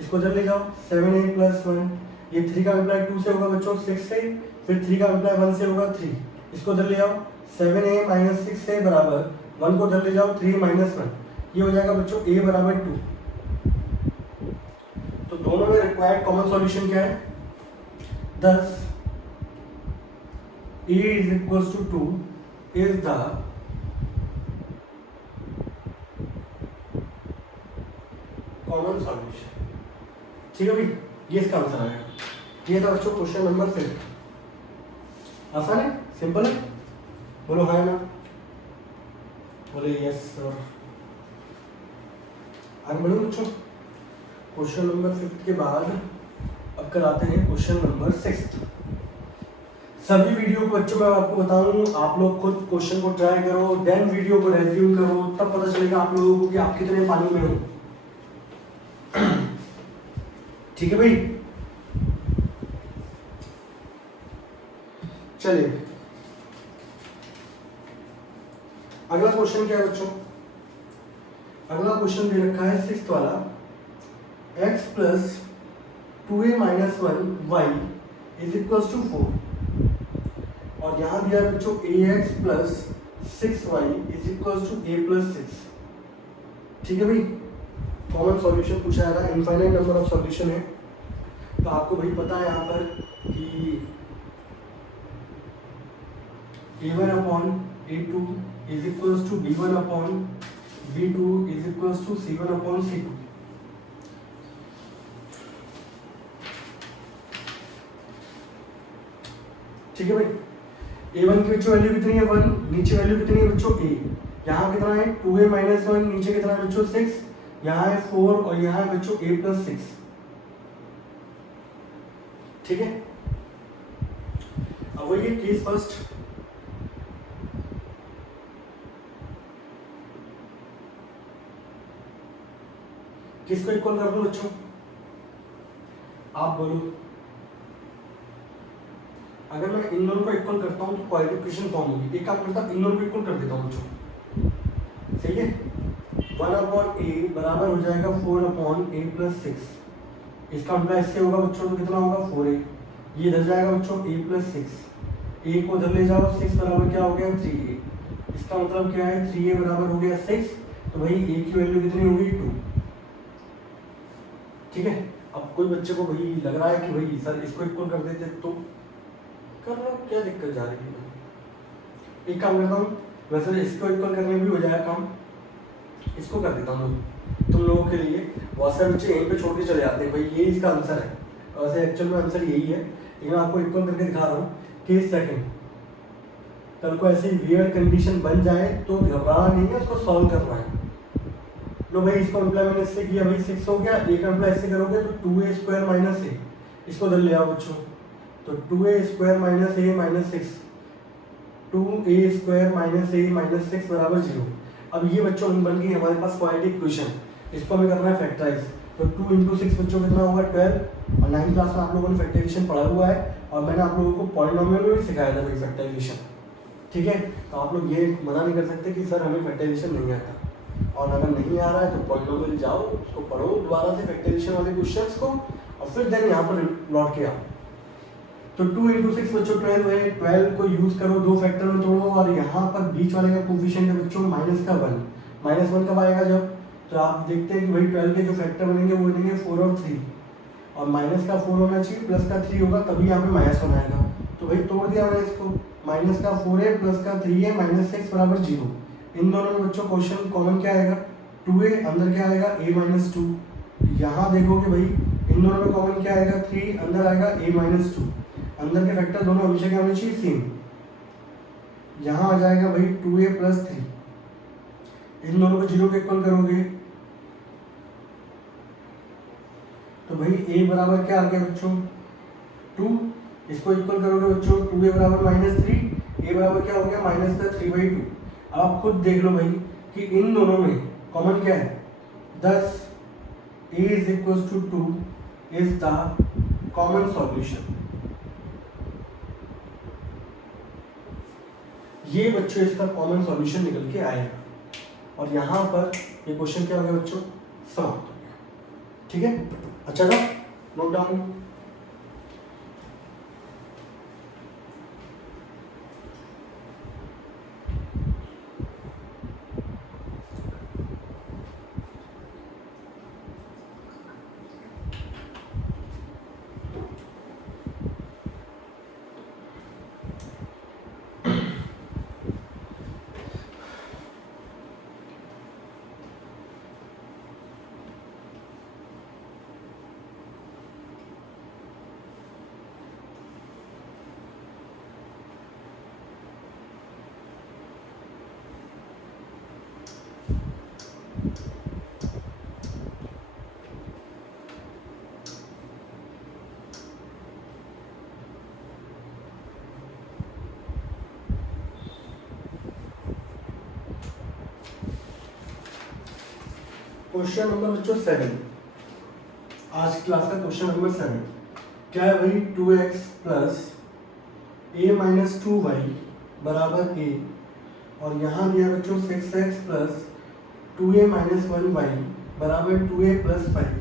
इसको इधर ले जाओ 7a प्लस 1, ये 3 का मल्टीप्लाई 2 से होगा बच्चों 6 से, फिर 3 का मल्टीप्लाई 1 से होगा 3, इसको इधर ले जाओ 7a माइनस 6a बराबर 1 को इधर ले जाओ 3 माइनस 1, ये हो जाएगा बच्चों a बराबर 2। तो दोनों में रिक्वायर्ड कॉमन सॉल्यूशन क्या है, 10 a is equal to 2 is the common solution. ठीक है भाई, ये इसका आंसर आएगा। ये था बच्चों क्वेश्चन नंबर 5। आसान है, सिंपल है, बोलो हाँ ना, बोले यस सर। आगे बढ़ो बच्चों, क्वेश्चन नंबर 5 के बाद अब कराते हैं क्वेश्चन नंबर 6। सभी वीडियो को बच्चों मैं आपको बताऊं, आप लोग खुद क्वेश्चन को ट्राई करो, देन वीडियो को रेज्यूम करो, तब पता चलेगा आप लोगों को कि आप कितने पानी में हो। ठीक है भाई, चलिए अगला क्वेश्चन क्या है बच्चों, अगला क्वेश्चन दे रखा है 6th वाला, x plus 2a minus 1y is equal to 4, और यहाँ दिया है बच्चों ax plus 6y is equal to a plus 6। ठीक है भाई, कॉमन सॉल्यूशन पूछा है, इनफाइनाइट नंबर ऑफ सॉल्यूशन है, तो आपको भाई पता है यहाँ पर कि a1 upon a2 is equals to b1 upon b2 is equals to c1 upon c2। ठीक है भाई, a1 की बच्चों वैल्यू कितनी है 1, नीचे वैल्यू कितनी है बच्चों a, यहाँ कितना है 2a माइनस 1, नीचे कितना है बच्चों 6, यहाँ है 4, और यहाँ है बच्चों a प्लस 6। ठीक है, अब वो ये केस फर्स्ट, किसको इक्वल कर दूं बच्चों, आप बोलो। अगर मैं इन दोनों को इक्वल करता हूं तो क्वाड्रेटिक फॉर्म होगी, एक काम करता हूं इन दोनों को इक्वल कर देता हूं बच्चों। सही है, 1 अपॉन a बराबर हो जाएगा 4 अपॉन a प्लस 6, इसका मतलब इससे होगा बच्चों तो कितना होगा 4a, ये इधर जाएगा बच्चों a प्लस 6, a को उधर ले जाओ 6 बराबर क्या हो गया 3a, इसका मतलब क्या है, 3a बराबर हो गया 6, तो भाई a की वैल्यू कितनी होगी 2। ठीक है, अब कोई बच्चे को भाई लग रहा है कि भाई सर इसको इक्वल कर देते, तो कर लो, क्या दिक्कत जा रही है। एक काम करता हूँ, वैसे इसको इक्वल करने में भी हो जाएगा काम, इसको कर देता हूँ तुम लोगों के लिए। बहुत सारे बच्चे यहीं पे छोड़ के चले जाते हैं, भाई ये इसका आंसर है, वैसे एक्चुअल में आंसर यही है, लेकिन मैं आपको इक्वल करके दिखा रहा हूँ। केस सेकंड, कल को ऐसी वियर्ड कंडीशन बन जाए तो घबराना नहीं है, उसको सॉल्व करना है। लो भाई, इसको अप्लाई मैंने इससे किया, भाई 6 हो गया, एक अप्लाई इससे करोगे तो 2a स्क्वायर माइनस a, इसको उधर ले आओ बच्चों, तो 2a square minus a minus 6, 2a square minus a minus 6 बराबर 0। अब ये बच्चों बन गई हमारे पास क्वाड्रेटिक इक्वेशन, इसको हमें करना है फैक्टराइज। तो 2 इंटू 6 बच्चों कितना होगा 12, और 9th क्लास में आप लोगों ने फैक्टराइजेशन पढ़ा हुआ है, और मैंने आप लोगों को पॉलिनोमियल में भी सिखाया था भाई फैक्टराइजेशन। ठीक है, तो आप लोग ये मना नहीं कर सकते कि सर हमें फैक्टराइजेशन नहीं आता, और अगर नहीं आ रहा है तो पॉलिनोमियल जाओ, उसको पढ़ो दोबारा से फैक्टराइजेशन वाले क्वेश्चंस को, और फिर देन यहाँ पर लौट के आओ। तो 2 इंटू 6 बच्चों 12 है, 12 को यूज करो, दो फैक्टर में तोड़ो, और यहाँ पर बीच वाले का कोफिशिएंट है बच्चों माइनस का 1, माइनस 1 कब आएगा जब, तो आप देखते हैं कि भाई 12 के जो फैक्टर बनेंगे वो बनेंगे 4 और 3, और माइनस का 4 होना चाहिए, प्लस का 3 होगा, तभी यहाँ पे माइनस 1 आएगा। तो भाई तोड़ दिया मैंने इसको, माइनस का 4 है प्लस का 3 है, माइनस 6 बराबर 0। इन दोनों में बच्चों क्वेश्चन कॉमन क्या आएगा, 2a, अंदर क्या आएगा a माइनस 2, यहाँ देखोगे भाई इन दोनों में कॉमन क्या आएगा 3, अंदर आएगा a माइनस 2, अंदर के फैक्टर दोनों हमेशा क्या होने चाहिए सेम, यहाँ आ जाएगा भाई 2a प्लस 3, इन दोनों को 0 के इक्वल करोगे तो भाई a बराबर क्या आ गया बच्चों 2, इसको इक्वल करोगे बच्चों 2a बराबर माइनस 3, a बराबर क्या हो गया माइनस का 3/2। अब आप खुद देख लो भाई कि इन दोनों में कॉमन क्या है 10, a is equal to 2 is the common solution. ये बच्चों इसका कॉमन सॉल्यूशन निकल के आएगा, और यहाँ पर ये क्वेश्चन क्या हो गया बच्चों, समाप्त हो गया। ठीक है, अच्छा था, नोट डाउन। क्वेश्चन नंबर बच्चों 7, आज की क्लास का क्वेश्चन नंबर 7 क्या है भाई, 2x plus a minus 2y बराबर a, और यहाँ दिया बच्चों 6x plus 2a minus 1y बराबर 2a प्लस 5।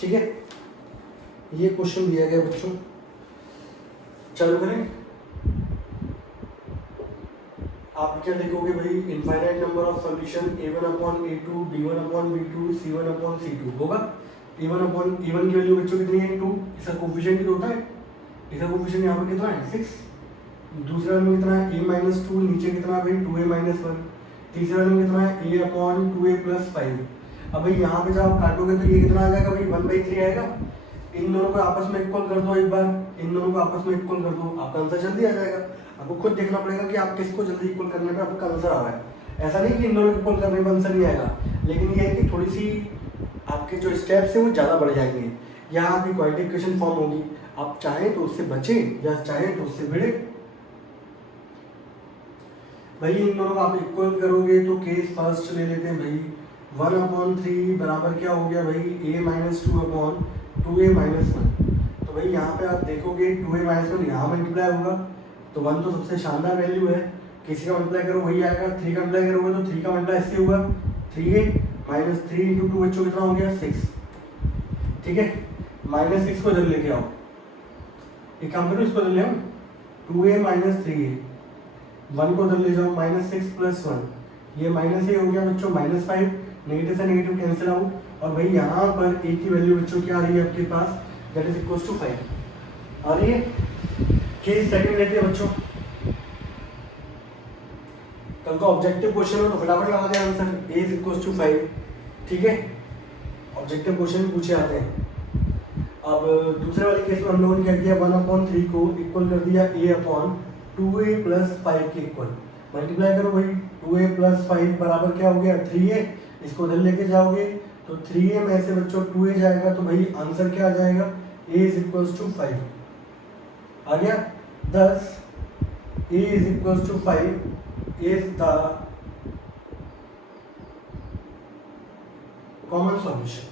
ठीक है, ये क्वेश्चन दिया गया बच्चों, चालू करें। आप क्या लिखोगे भाई, infinite number of solution a1 upon a2 b1 upon b2 c1 upon c2 होगा। a1 की वैल्यू बच्चों कितनी है 2, इसका कोफिशिएंट कितना होता है, इसका कोफिशिएंट यहाँ पर कितना है 6, दूसरा में कितना है a माइनस 2, नीचे कितना है भाई 2a माइनस 1, तीसरा में कितना है a अपॉन 2a प्लस 5। अब भाई यहाँ पे जब आप काटोगे तो ये कितना आ जाएगा भाई 1/3 आएगा। इन दोनों को आपस में इक्वल कर दो, एक बार इन दोनों को आपस में इक्वल कर दो, आपका आंसर जल्दी आ जाएगा। आपको खुद देखना पड़ेगा कि आप किसको जल्दी इक्वल करने पे आपका आंसर आ रहा है। ऐसा नहीं कि इन दोनों को इक्वल करने पर आंसर नहीं आएगा, लेकिन ये है कि थोड़ी सी आपके जो स्टेप्स हैं वो ज़्यादा बढ़ जाएंगे। यहाँ आपकी क्वाड्रेटिक इक्वेशन फॉर्म होगी, आप चाहें तो उससे बचें या चाहें तो उससे भिड़े। भाई इन दोनों को आप इक्वल करोगे तो केस फर्स्ट ले लेते हैं भाई, 1/3 बराबर क्या हो गया भाई a minus 2 upon 2a minus 1। तो भाई यहाँ पे आप देखोगे 2a माइनस 1 यहाँ मल्टीप्लाई होगा, तो 1 तो सबसे शानदार वैल्यू है, किसी का मल्टीप्लाई करो वही आएगा। 3 का मल्टीप्लाई करोगे तो 3 का मल्टीप्लाई इससे होगा 3a माइनस 3 इंटू 2 बच्चों कितना हो गया 6। ठीक है, -6 को इधर लेके आओ, एक काम करो इसको ले आओ, 2a माइनस 3a, 1 को उधर ले जाओ, -6 + 1, ये माइनस ए हो गया बच्चों, -5, नेगेटिव से नेगेटिव कैंसिल आउट, और भाई यहाँ पर a की वैल्यू बच्चों क्या आ रही है आपके पास, दैट इज इक्वल टू 5 आ रही है। केस सेकंड लेते हैं बच्चों, कल का ऑब्जेक्टिव क्वेश्चन हो तो फटाफट लगा दें answer, a is equal to 5, ठीक है, ऑब्जेक्टिव क्वेश्चन पूछे आते हैं। अब दूसरे वाले केस में हम लोगों ने क्या किया, 1/3 को इक्वल कर दिया a/2a + 5 के इक्वल, मल्टीप्लाई करो भाई, 2a + 5 बराबर क्या हो गया 3a, इसको उधर लेके जाओगे तो 3a में से बच्चों 2a जाएगा, तो भाई आंसर क्या आ जाएगा, a इज इक्वल टू 5 आ गया। thus a is equal to 5 is the common solution.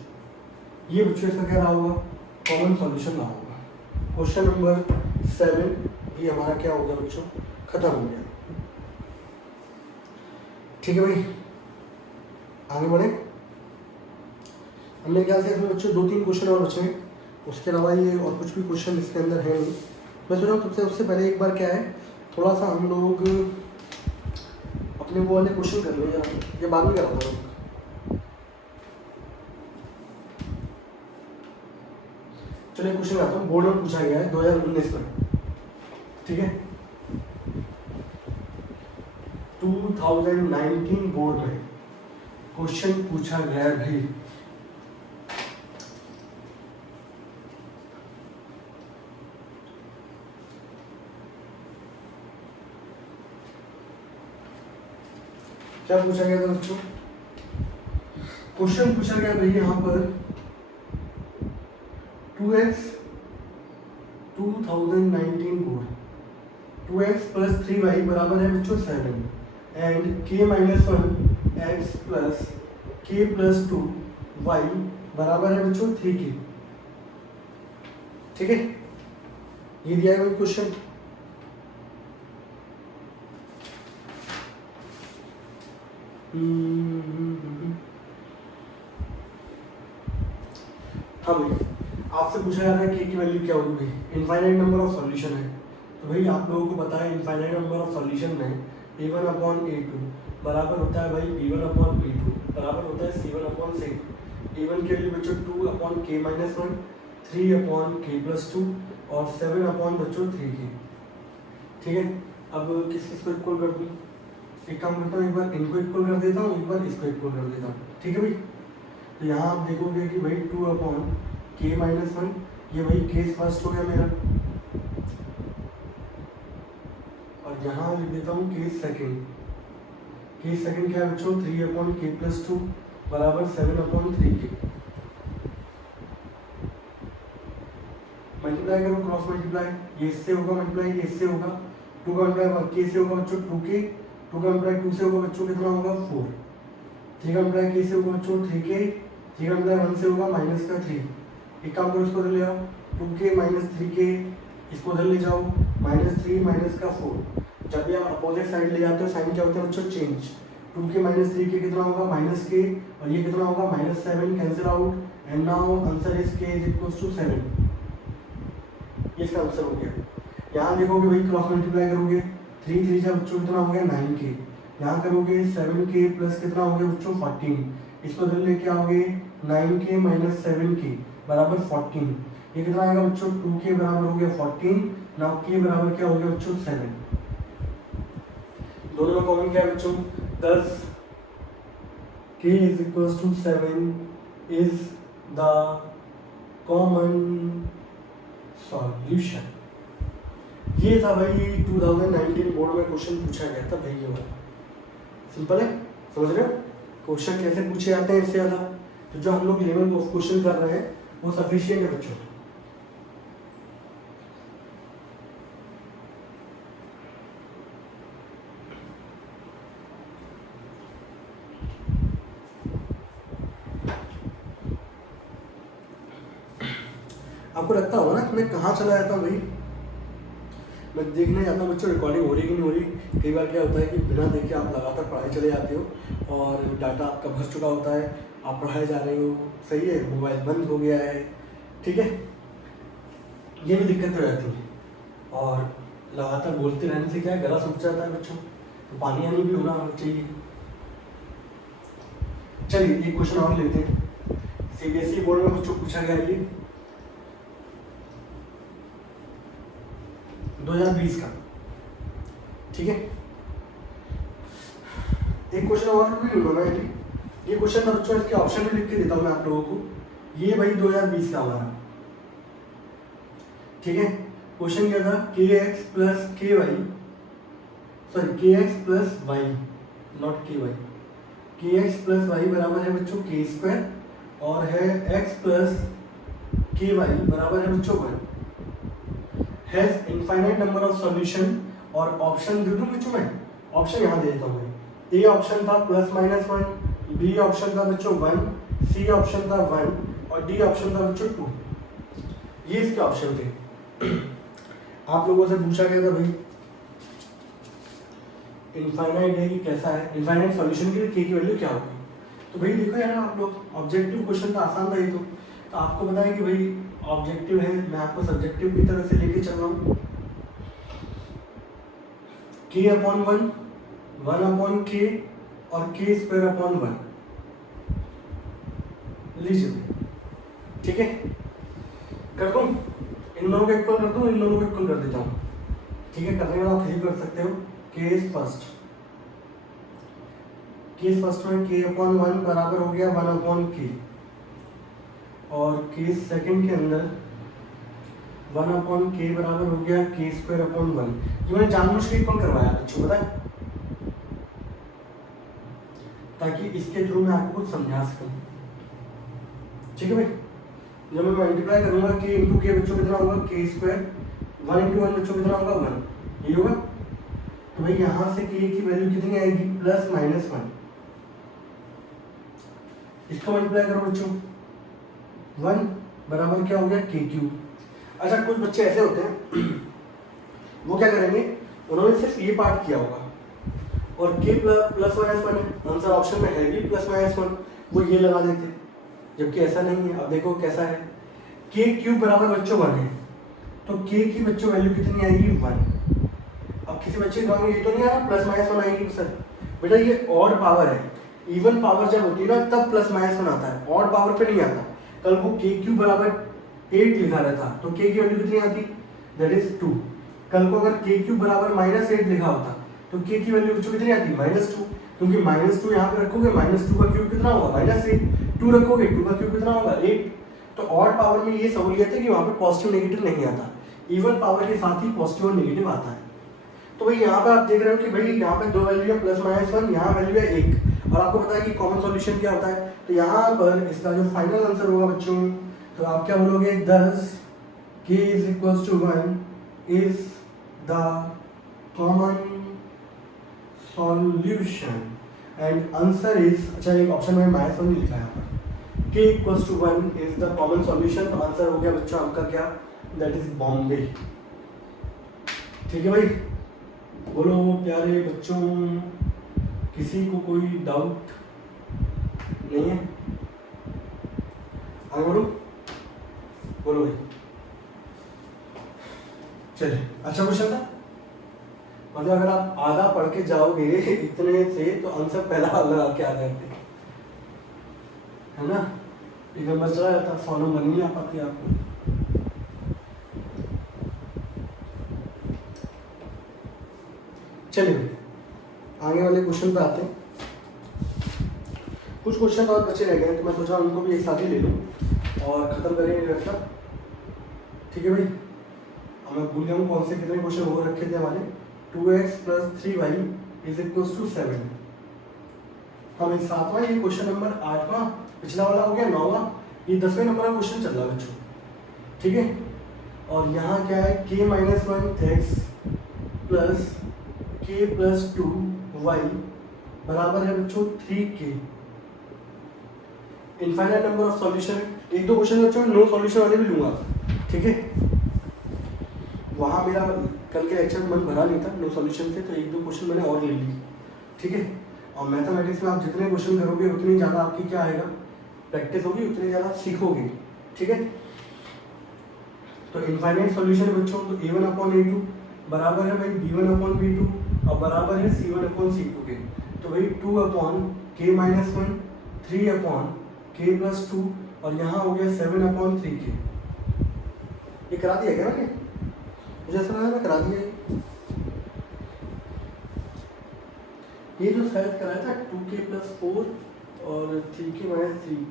ये बच्चों इसका क्या रहा होगा, कॉमन सॉल्यूशन रहा होगा। क्वेश्चन नंबर 7 ये हमारा क्या हो गया बच्चों, खत्म हो गया, ठीक है भाई, आगे बढ़े। हमने ख्याल से इसमें बच्चों 2-3 क्वेश्चन और बचे हैं, उसके अलावा ये और कुछ भी क्वेश्चन इसके अंदर है नहीं। मैं सोच रहा हूँ तुमसे उससे पहले एक बार क्या है, थोड़ा सा हम लोग अपने वो वाले क्वेश्चन कर लें यार, ये बाद में कराता हूँ। चलिए क्वेश्चन आता हूँ, बोर्ड में पूछा गया है 2019 में, ठीक है, 2019 बोर्ड में क्वेश्चन पूछा गया भी। क्या पूछा गया था बच्चों, क्वेश्चन पूछा गया भाई यहाँ पर 2x 2019 बोर्ड, 2x + 3y बराबर है बच्चों 7 and k - 1 x + k + 2 y बराबर है बच्चों 3k, ठीक है, ये दिया है क्वेश्चन। हाँ भाई, आपसे पूछा जा रहा है k की वैल्यू क्या होगी, इनफाइनाइट नंबर ऑफ सॉल्यूशन है, तो भाई आप लोगों को पता है इनफाइनाइट नंबर ऑफ सॉल्यूशन में a1/a2 बराबर होता है भाई b1/b2 बराबर होता है c1/c2। a1 के लिए बच्चों 2/k - 1, 3/k + 2 और 7 बच्चों 3k, ठीक है। अब किस किस को इक्वल कर दूँ, एक काम करता हूँ, एक बार इनको इक्वल कर देता हूँ, एक बार इसको इक्वल कर देता हूँ, ठीक है भाई। तो यहाँ आप देखोगे कि भाई 2/k - 1, ये भाई केस फर्स्ट हो गया मेरा, और यहाँ लिख देता हूँ केस सेकंड। केस सेकंड क्या है बच्चों, 3/k + 2 बराबर 7/3k। मल्टीप्लाई करो, क्रॉस मल्टीप्लाई, ये इससे होगा मल्टीप्लाई, ये इससे होगा, 2 का मल्टीप्लाई k से होगा बच्चों 2k, 2 का मल्टीप्लाई 2 से होगा बच्चों कितना होगा 4, 3 का मल्टीप्लाई k से होगा बच्चों 3k, 3 का मल्टीप्लाई 1 से होगा -3। एक काम करो, इसको उधर ले आओ, 2k - 3k, इसको उधर ले जाओ, -3 - 4। जब भी आप अपोजिट साइड ले जाते हो साइन क्या होता है बच्चों, चेंज। 2k - 3k कितना होगा -k, और ये कितना होगा -7, cancel out, and now answer is k = 7। ये इसका आंसर हो गया। यहाँ देखोगे भाई क्रॉस मल्टीप्लाई करोगे, 3 3 से बच्चों कितना हो गया 9k, यहाँ करोगे 7k प्लस कितना हो गया बच्चों 14, इसको उधर लेके आओगे 9k - 7k बराबर 14, ये कितना आएगा बच्चों 2k बराबर हो गया 14, नाउ k बराबर क्या हो गया बच्चों 7। दोनों में कॉमन क्या है बच्चों, 10 k = 7 is the common solution. ये था भाई 2019 बोर्ड में क्वेश्चन पूछा गया था भाई, ये वाला सिंपल है, समझ रहे हो क्वेश्चन कैसे पूछे जाते हैं इससे ज़्यादा, तो जो हम लोग लेवल ऑफ क्वेश्चन कर रहे हैं वो सफिशिएंट है बच्चों। आपको लगता होगा ना मैं कहाँ चला जाता हूँ भाई, मैं देखने जाता हूँ बच्चों रिकॉर्डिंग हो रही कि नहीं हो रही। कई बार क्या होता है कि बिना देखे आप लगातार पढ़ाई चले जाते हो और डाटा आपका भर चुका होता है, आप पढ़ाए जा रहे हो, सही है, मोबाइल बंद हो गया है, ठीक है, ये भी दिक्कत हो जाती है। और लगातार बोलते रहने से क्या है, गला सूख जाता है बच्चों, तो पानी आनी भी होना चाहिए। चलिए एक क्वेश्चन और लेते हैं, सीबीएसई बोर्ड में बच्चों पूछा गया ये 2020 का, ठीक है। एक क्वेश्चन और भी लूंगा मैं, ये क्वेश्चन था बच्चों, इसके ऑप्शन भी लिख के देता हूँ मैं आप लोगों को। ये भाई 2020 का हमारा, ठीक है। क्वेश्चन क्या था, के एक्स प्लस के वाई, सॉरी के एक्स प्लस वाई, नॉट के वाई, के एक्स प्लस वाई बराबर है बच्चों के स्क्वायर, और है एक्स प्लस के वाई बराबर है बच्चों 1, has infinite number of solution. और ऑप्शन दे दूं बच्चों मैं, ऑप्शन यहाँ दे देता हूँ मैं। ए ऑप्शन था +-1, बी ऑप्शन था बच्चों 1, सी ऑप्शन था 1 और डी ऑप्शन था बच्चों 2। ये इसके ऑप्शन थे। आप लोगों से पूछा गया था भाई इनफाइनाइट है कि कैसा है, इनफाइनाइट सॉल्यूशन के लिए के की वैल्यू क्या होगी। तो भाई देखो यार आप लोग, ऑब्जेक्टिव क्वेश्चन तो आसान था ये तो आपको पता है कि भाई ऑब्जेक्टिव है, मैं आपको सब्जेक्टिव की तरह से लेके चल रहा हूँ। k/1, 1/k और k²/1 लीजिए, ठीक है। कर दूं, इन दोनों को इक्वल कर दूं, इन दोनों को इक्वल कर देता हूँ, ठीक है। करने में आप यही कर सकते हो, केस फर्स्ट में k/1 बराबर हो गया 1/k, और केस सेकंड के अंदर 1/k बराबर हो गया k²/1। ये मैंने जानबूझ के इक्वल करवाया बच्चों, पता है, ताकि इसके थ्रू मैं आपको कुछ समझा सकूं, ठीक है भाई। जब मैं मल्टीप्लाई करूंगा k इंटू के बच्चों कितना होगा k², 1 इंटू 1 बच्चों कितना होगा 1, ये होगा। तो भाई यहाँ से k की वैल्यू कितनी आएगी +-1, इसको मल्टीप्लाई करो बच्चों, 1 बराबर क्या हो गया k³। अच्छा कुछ बच्चे ऐसे होते हैं वो क्या करेंगे, उन्होंने सिर्फ ये पार्ट किया होगा और k +-1 है, आंसर ऑप्शन में है भी +-1, वो ये लगा देते, जबकि ऐसा नहीं है। अब देखो कैसा है, k³ बराबर बच्चों 1 है, तो k की बच्चों वैल्यू कितनी आएगी 1। अब किसी बच्चे का ये तो नहीं आ रहा +-1 आएगी सर, बेटा ये ऑड पावर है, इवन पावर जब होती है ना तब +-1 आता है, ऑड पावर पे नहीं आता। कल वो k³ बराबर 8 लिखा रहता तो k की वैल्यू कितनी आती, दैट इज 2। कल को अगर k³ बराबर -8 लिखा होता तो k की वैल्यू बच्चों कितनी आती, -2, क्योंकि -2 यहाँ पे रखोगे, -2 का क्यूब कितना होगा -8, 2 रखोगे 2 का क्यूब कितना होगा 8। तो ऑड पावर में ये सहूलियत है कि वहाँ पे पॉजिटिव नेगेटिव नहीं आता, इवन पावर के साथ ही पॉजिटिव और नेगेटिव आता है। तो भाई यहाँ पे आप देख रहे हो कि भाई यहाँ पे 2 वैल्यू है +-1, यहाँ वैल्यू है 1, और आपको पता है कि कॉमन सॉल्यूशन क्या होता है। तो यहाँ पर इसका जो फाइनल आंसर होगा बच्चों, तो आप क्या बोलोगे, 10 k = 1 is the common solution and answer is, अच्छा एक ऑप्शन में -1 नहीं लिखा है यहाँ पर, k = 1 is the common solution. तो आंसर हो गया बच्चों आपका क्या, दैट इज बॉम्बे, ठीक है भाई। बोलो प्यारे बच्चों, किसी को कोई डाउट नहीं है, आगे बढ़ो, बोलो भाई। चलिए अच्छा क्वेश्चन था, मतलब अगर आप आधा पढ़ के जाओगे इतने से तो आंसर पहला लगा के आ जाते है ना, एक नंबर चला जाता, 100 नंबर नहीं आ पाती आपको। चलिए आगे वाले क्वेश्चन पे आते हैं। कुछ क्वेश्चन और बचे रह गए तो मैं सोचा उनको भी एक साथ ही ले लूँ और खत्म करेंगे रखना, ठीक है भाई। अब मैं भूल गया हूँ कौन से कितने क्वेश्चन हो रखे थे हमारे, 2x + 3y = 7। हमें 7वां, ये क्वेश्चन नंबर 8वां, पिछला वाला हो गया 9वां, ये 10वें नंबर का क्वेश्चन चल रहा है बच्चों, ठीक है। और यहाँ क्या है, k - 1x + k + 2y बराबर है बच्चों 3k। Infinite number of solution है। एक दो क्वेश्चन बच्चों नो सॉल्यूशन वाले भी लूंगा, ठीक है। वहाँ मेरा कल के लेक्चर में मन भरा नहीं था नो सॉल्यूशन से, तो एक दो क्वेश्चन मैंने और ले ली, ठीक है। और मैथमेटिक्स में आप जितने क्वेश्चन करोगे उतनी ज़्यादा आपकी क्या आएगा, प्रैक्टिस होगी, उतनी ज़्यादा सीखोगे, ठीक है। तो इनफाइनाइट सॉल्यूशन है बच्चों, तो a1/a2 बराबर है भाई b1/b2 और बराबर है c1/c2 के। तो भाई 2/k-1, 3/k+2 और यहाँ हो गया 7/3k। ये करा दिया क्या मैंने? मुझे ऐसा लगा मैं करा दिया ये जो शायद कराया था 2k+4 और 3k-3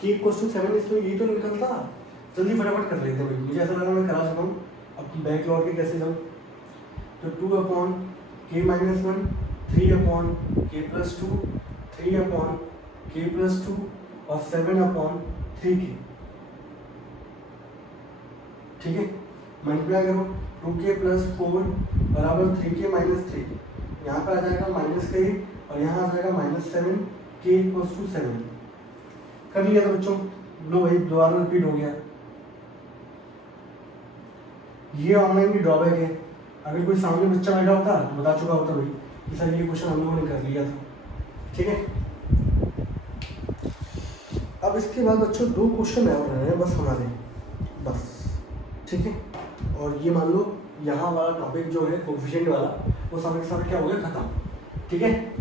k=7, इसमें यही तो निकलता। जल्दी फटाफट कर लेते हैं भाई, मुझे ऐसा लगा मैं करा चुका हूँ। अब बैक लौट के कैसे जाऊँ? तो 2/k-1, 3/k+2, 3/k+2 और 7/3k। ठीक है, मल्टीप्लाई करो 2k+4 बराबर 3k-3, यहाँ पर आ जाएगा -k और यहाँ आ जाएगा -7, k=7। कर लिया था बच्चों? लो भाई दोबारा रिपीट हो गया। ये ऑनलाइन की ड्रॉबैक है, अगर कोई सामने बच्चा बैठा होता तो बता चुका होता भाई कि सर ये क्वेश्चन हम लोगों ने कर लिया था। ठीक है, अब इसके बाद बच्चों 2 क्वेश्चन और रहे हैं बस हमारे, बस। ठीक है, और ये मान लो यहाँ वाला टॉपिक जो है कोएफिशिएंट वाला, वो समय के साथ क्या हो गया खत्म। ठीक है,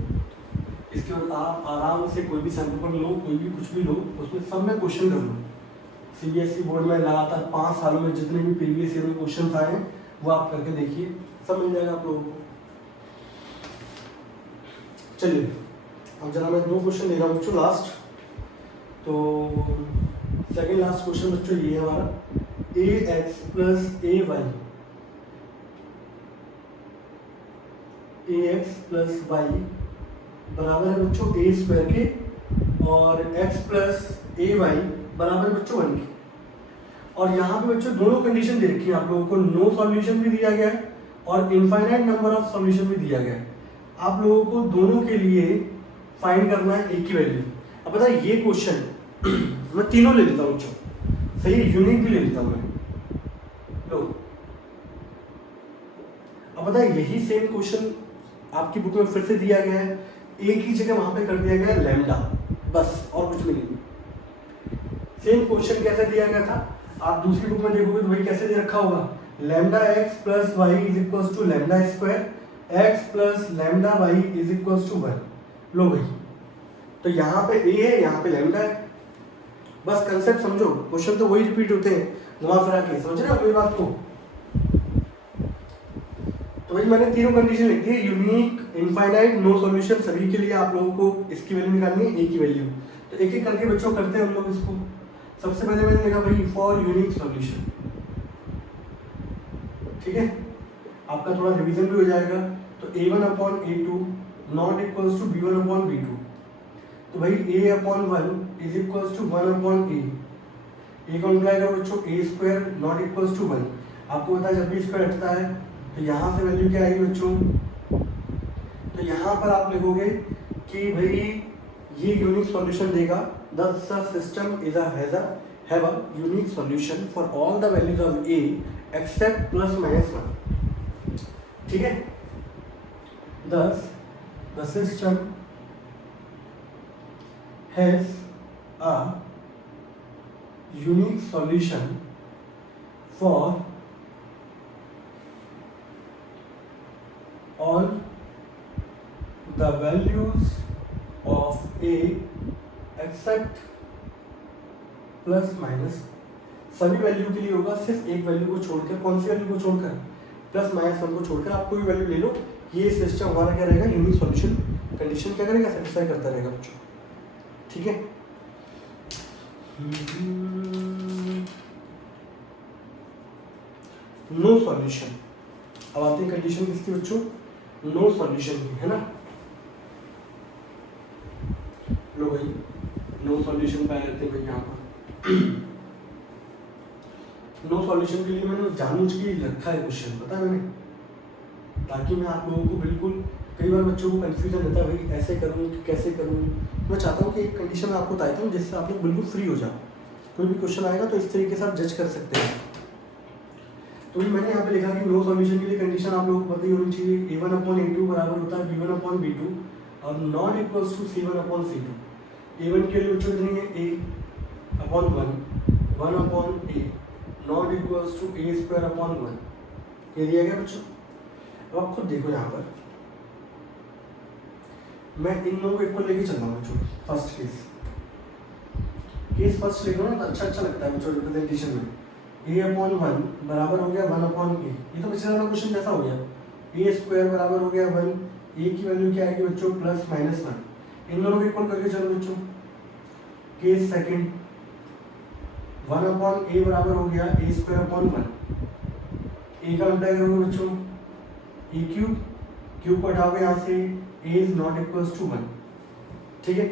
इसके बाद आप आराम से कोई भी सैंपल लो, कोई भी कुछ भी लो, उसमें सब में क्वेश्चन कर लो। सीबीएसई बोर्ड में लगातार 5 सालों में जितने भी प्रीवियस ईयर में क्वेश्चन आए हैं वो आप करके देखिए, सब मिल जाएगा आप लोगों को। चलिए अब जरा मैं 2 क्वेश्चन ले रहा हूँ बच्चों लास्ट। तो सेकंड लास्ट क्वेश्चन बच्चों ये है हमारा, ax + ay बराबर है बच्चों a² के और x + ay बराबर बच्चों 1 के। और यहाँ पे बच्चों दोनों कंडीशन दे रखी है आप लोगों को, नो सॉल्यूशन भी दिया गया है और इनफाइनाइट नंबर ऑफ सॉल्यूशन भी दिया गया है। आप लोगों को दोनों के लिए फाइंड करना है एक ही वैल्यू। अब पता है ये क्वेश्चन मैं तीनों ले लेता हूँ बच्चों, सही है, यूनिक भी ले लेता हूँ मैं। लो अब पता है यही सेम क्वेश्चन आपकी बुक में फिर से दिया गया है, एक ही जगह वहां पे कर दिया गया लैम्डा, बस और कुछ भी नहीं। सेम क्वेश्चन कैसे दिया गया था आप दूसरी बुक में देखोगे तो भाई कैसे दे रखा होगा, λx + y = λ², x + λy = 1। लो भाई, तो यहाँ पे a है, यहाँ पे लैम्डा है, बस कंसेप्ट समझो, क्वेश्चन तो वही रिपीट होते हैं घुमा फिरा के, समझ रहे हो मेरी बात को? तो भाई मैंने तीनों कंडीशन लिख दी है, यूनिक, इनफाइनाइट, नो सॉल्यूशन, सभी के लिए आप लोगों को इसकी वैल्यू निकालनी है, एक ही वैल्यू। तो एक एक करके बच्चों करते हैं हम लोग इसको। सबसे पहले मैंने लिखा भाई फॉर यूनिक सॉल्यूशन। ठीक है, आपका थोड़ा रिवीजन भी हो जाएगा। तो a1/a2 not equals to b1/b2। तो भाई a/1 is equals to 1/a। ए को मल्टीप्लाई करो बच्चों, a² नॉट इक्वल्स टू 1। आपको पता है जब भी स्क्वायर हटता है तो यहाँ से वैल्यू क्या आएगी बच्चों? तो यहाँ पर आप लिखोगे कि भाई ये यूनिक सॉल्यूशन देगा, thus the system have a unique solution for all the values of a except ±1। ठीक है, thus the system has a unique solution for all the values of a except ±। सभी वैल्यू के लिए होगा, सिर्फ एक value को छोड़कर। कौन सी वैल्यू को छोड़कर? +-1 को छोड़कर आप कोई वैल्यू ले लो, ये सिस्टम हमारा क्या रहेगा, यूनिक सॉल्यूशन कंडीशन क्या करेगा, सेटिस्फाई करता रहेगा बच्चों। ठीक है, नो सॉल्यूशन। अब आती है कंडीशन किसकी बच्चों? नो सॉल्यूशन की, है ना। लो भाई नो सॉल्यूशन पाए रहते हैं भाई यहाँ पर। नो सॉल्यूशन के लिए मैंने जानबूझ के रखा है क्वेश्चन, पता है मैंने, ताकि मैं आप लोगों को बिल्कुल, कई बार बच्चों को कंफ्यूजन रहता है भाई ऐसे करूँ कि कैसे करूँ। मैं चाहता हूँ कि एक कंडीशन आपको बताता हूँ जिससे आप लोग बिल्कुल फ्री हो जाओ, कोई भी क्वेश्चन आएगा तो इस तरीके से आप जज कर सकते हैं। तो मैंने यहाँ पे लिखा कि नो सॉल्यूशन के लिए कंडीशन आप लोगों को पता ही होनी चाहिए, a1/a2 बराबर होता है b1/b2 और not equals to c1/c2। a1 के लिए बच्चों कितनी है, a/1 1/a not equals to a²/1। ये दिया गया बच्चों। अब आप खुद देखो यहाँ पर, मैं इन दोनों को इक्वल लेके चल रहा हूँ बच्चों। फर्स्ट केस फर्स्ट लिख लो ना, तो अच्छा लगता है बच्चों रिप्रेजेंटेशन में। a/1 बराबर हो गया 1/a। ये तो पिछले वाला क्वेश्चन जैसा हो गया। a² बराबर हो गया 1। a की वैल्यू क्या आएगी बच्चों, +-1। इन दोनों को इक्वल करके चलो बच्चों। केस सेकंड 1/a बराबर हो गया a²/1। a का मल्टीप्लाई करोगे बच्चों a³ क्यूब को हटाओगे यहाँ से, a is not equals to 1। ठीक है,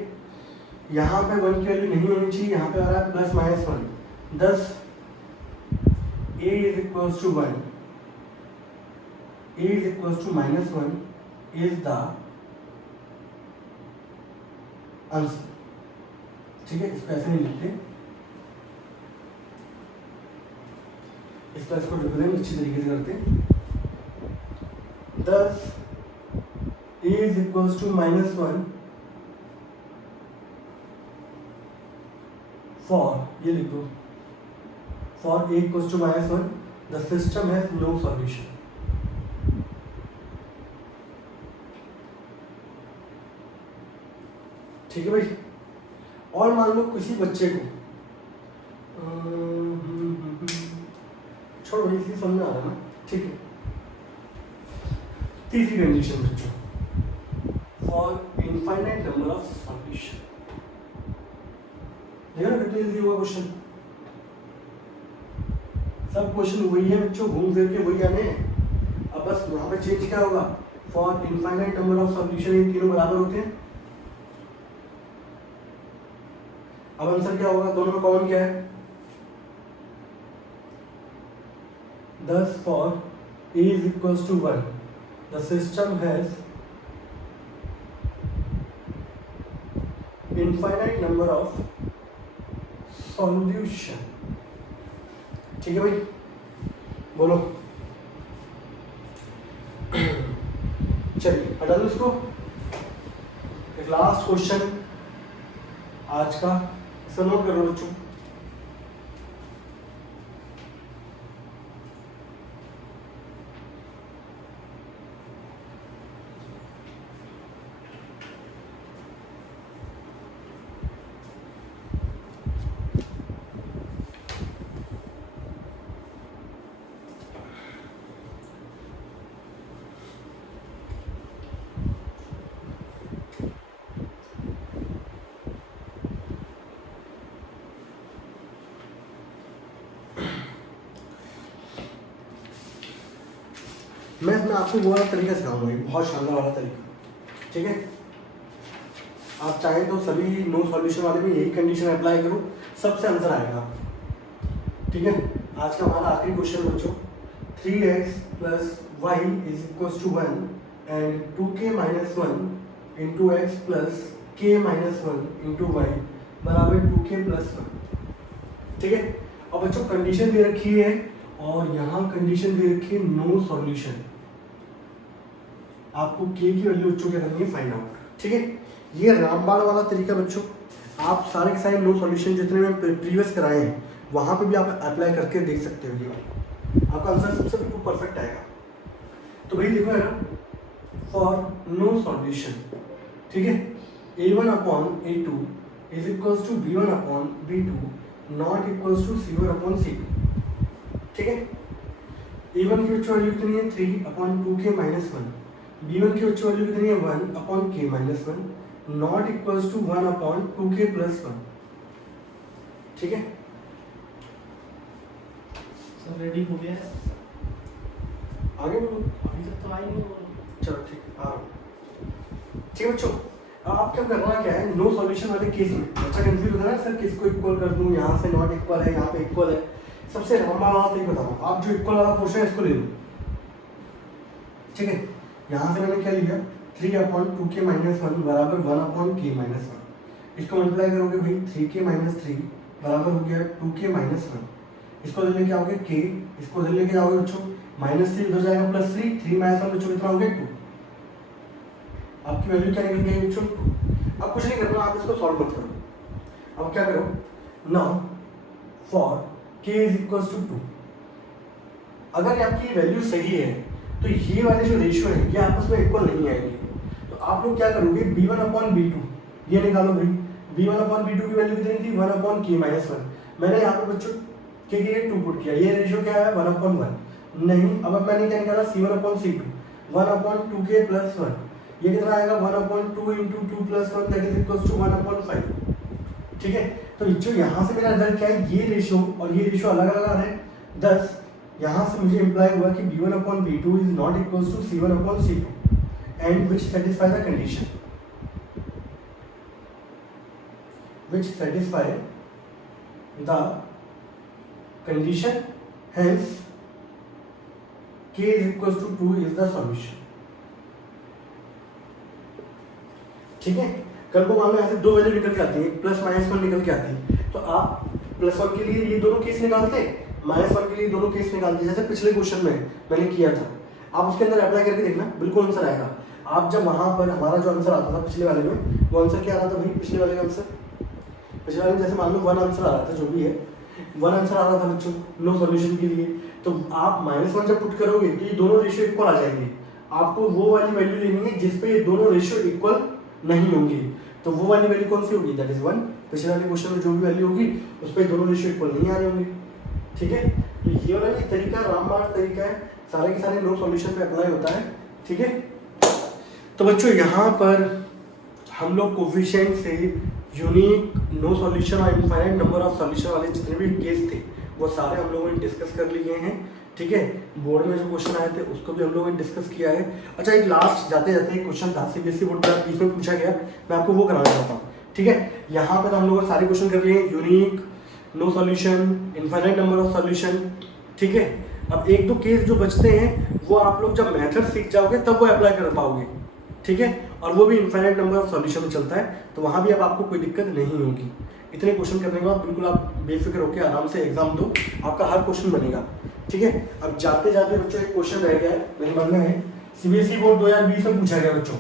यहाँ पे 1 की वैल्यू नहीं होनी चाहिए, यहाँ पे आ रहा है +-1। thus a is equals to 1, a is equals to -1 is the answer. ठीक है, इसको ऐसे नहीं लिखते, इसको रिप्रेजेंट अच्छी तरीके से करते। thus a is equals to -1 for, ये लिख दो, for a equals to -1 the system has no solution। ठीक है भाई। और मान लो किसी बच्चे को छोड़ो, इसी समझ आ रहा है ना। ठीक है, तीसरी कंडीशन बच्चों, for infinite number of solution. देखो ना कितना इजी हुआ क्वेश्चन। सब क्वेश्चन वही है बच्चों, घूम फिर के वही आने हैं। अब बस वहां पे चेंज क्या होगा, for infinite number of solution ये तीनों बराबर होते हैं। अब आंसर क्या होगा, दोनों में कॉमन क्या है, thus for a is equals to 1 the system has infinite number of solution। ठीक है भाई, बोलो। चलिए हटा दो इसको। एक लास्ट क्वेश्चन आज का, इसे नोट करो बच्चों। मैं इसमें आपको वो वाला तरीका सिखाऊंगा, बहुत शानदार वाला तरीका। ठीक है, आप चाहें तो सभी नो सॉल्यूशन वाले में यही कंडीशन अप्लाई करो, सबसे आंसर आएगा। ठीक है, आज का हमारा आखिरी क्वेश्चन बच्चों, 3x + y = 1 and 2k - 1 × x + k - 1 × y बराबर 2k + 1। ठीक है, अब बच्चों कंडीशन दे रखी है और यहाँ कंडीशन दे रखी है नो सॉल्यूशन। आपको k की वैल्यू बच्चों क्या करनी है, फाइंड आउट। ठीक है, ये रामबाण वाला तरीका बच्चों, आप सारे के सारे नो सॉल्यूशन जितने में प्रीवियस कराए हैं वहाँ पे भी आप अप्लाई करके देख सकते हो, ये आपका आंसर सबसे बिल्कुल परफेक्ट आएगा। तो भाई देखो है ना, फॉर नो सॉल्यूशन, ठीक है, a1/a2 = b1/b2 not equals to c1/c2। ठीक है, a1 की उच्च वैल्यू कितनी है, 3/2k - 1। b1 की उच्च वैल्यू कितनी है, 1/k - 1 not equals to 1/2k + 1। ठीक है, सब रेडी हो गया है, आगे बोलो। अभी तक तो आई नहीं। चलो ठीक है, हाँ ठीक है बच्चों। अब आप क्या करना क्या है, नो सॉल्यूशन वाले केस में अच्छा कंफ्यूज होता है ना, सर किसको इक्वल कर दूं, यहाँ से नॉट इक्वल है, यहाँ पे इक्वल है। सबसे लंबा वाला तरीका बताऊँ, आप जो इक्वल वाला पोर्शन है इसको ले लो। ठीक है, यहाँ से मैंने क्या लिया, 3/2k - 1 बराबर 1/k - 1। इसको मल्टीप्लाई करोगे भाई, 3k - 3 बराबर हो गया 2k - 1। इसको ले लेके आओगे k, इसको ले लेके आओगे बच्चों, -3 उधर जाएगा +3, 3 - 1 बच्चों कितना हो गया, 2। आपकी वैल्यू क्या निकल गई बच्चों, 2। अब कुछ नहीं करना, आप इसको सॉल्व मत करो। अब क्या करो, नाउ फॉर k = 2। अगर आपकी वैल्यू सही है तो ये वाले जो रेशियो है ये आपस में इक्वल नहीं आएंगे। तो आप लोग क्या करोगे, b1/b2 ये निकालो भाई। b1/b2 की वैल्यू कितनी थी, 1/k-1। मैंने यहाँ पे बच्चों के लिए 2 पुट किया, ये रेशियो क्या है 1/1 नहीं। अब मैंने क्या निकाला, c1/c2 1/2k+1, ये कितना आएगा 1/2 × 2 + 1 दैट इज इक्वल्स टू 1/5। ठीक है, तो जो यहाँ से मेरा रिजल्ट क्या है, ये रेशियो और ये रेशियो अलग अलग आ रहे हैं। 10 यहाँ से मुझे इम्प्लाई हुआ कि b1/b2 is not equals to c1/c2 and which satisfy the condition, which satisfy the condition, hence k is equals to 2 is the solution। ठीक है, कल को मान लो ऐसे दो वैल्यू निकल के आती है, +-1 निकल के आती है, तो आप +1 के लिए ये दोनों केस निकालते, -1 के लिए दोनों केस निकालते, जैसे पिछले क्वेश्चन में मैंने किया था। आप उसके अंदर अप्लाई करके देखना, बिल्कुल आंसर आएगा। आप जब वहां पर हमारा जो आंसर आता था पिछले वाले में, वो आंसर क्या आ रहा था भाई, पिछले वाले का आंसर, पिछले वाले में जैसे मान लो 1 आंसर आ रहा था, जो भी है 1 आंसर आ रहा था बच्चों नो सॉल्यूशन के लिए, तो आप -1 जब पुट करोगे तो ये दोनों रेशियो इक्वल आ जाएंगे। आपको वो वाली वैल्यू लेनी है जिस पे ये दोनों रेशियो इक्वल नहीं होंगे, तो वो वाली वैल्यू कौन सी होगी, दैट इज 1। पिछले वाले क्वेश्चन में जो भी वैल्यू होगी उस पर दोनों रेशियो इक्वल नहीं आ रहे होंगे। ठीक है, तो ये वाला ये तरीका रामबाण तरीका है, सारे के सारे नो सॉल्यूशन पे अप्लाई होता है। ठीक है, तो बच्चों यहाँ पर हम लोग कोफिशिएंट से यूनिक, नो सॉल्यूशन और इनफाइनाइट नंबर ऑफ सॉल्यूशन वाले जितने भी केस थे वो सारे हम लोगों ने डिस्कस कर लिए हैं। ठीक है, बोर्ड में जो क्वेश्चन आए थे उसको भी हम लोगों ने डिस्कस किया है। अच्छा, एक लास्ट जाते जाते एक क्वेश्चन था सीबीएसई बोर्ड का, बीच में पूछा गया, मैं आपको वो कराना चाहता हूँ। ठीक है, यहाँ पर हम लोगों ने सारे क्वेश्चन कर लिए हैं, unique, no solution, infinite number of solution. ठीक है, अब एक दो केस जो बचते हैं वो आप लोग जब मेथड सीख जाओगे तब वो अप्लाई कर पाओगे। ठीक है, और वो भी इनफाइनाइट नंबर ऑफ सॉल्यूशन में चलता है, तो वहाँ भी अब आपको कोई दिक्कत नहीं होगी। इतने क्वेश्चन करने के बाद बिल्कुल आप बेफिक्र होकर आराम से एग्जाम दो, आपका हर क्वेश्चन बनेगा। ठीक है, अब जाते जाते बच्चों एक क्वेश्चन रह गया है, मेरे मन में है, सीबीएसई बोर्ड 2020 में पूछा गया बच्चों,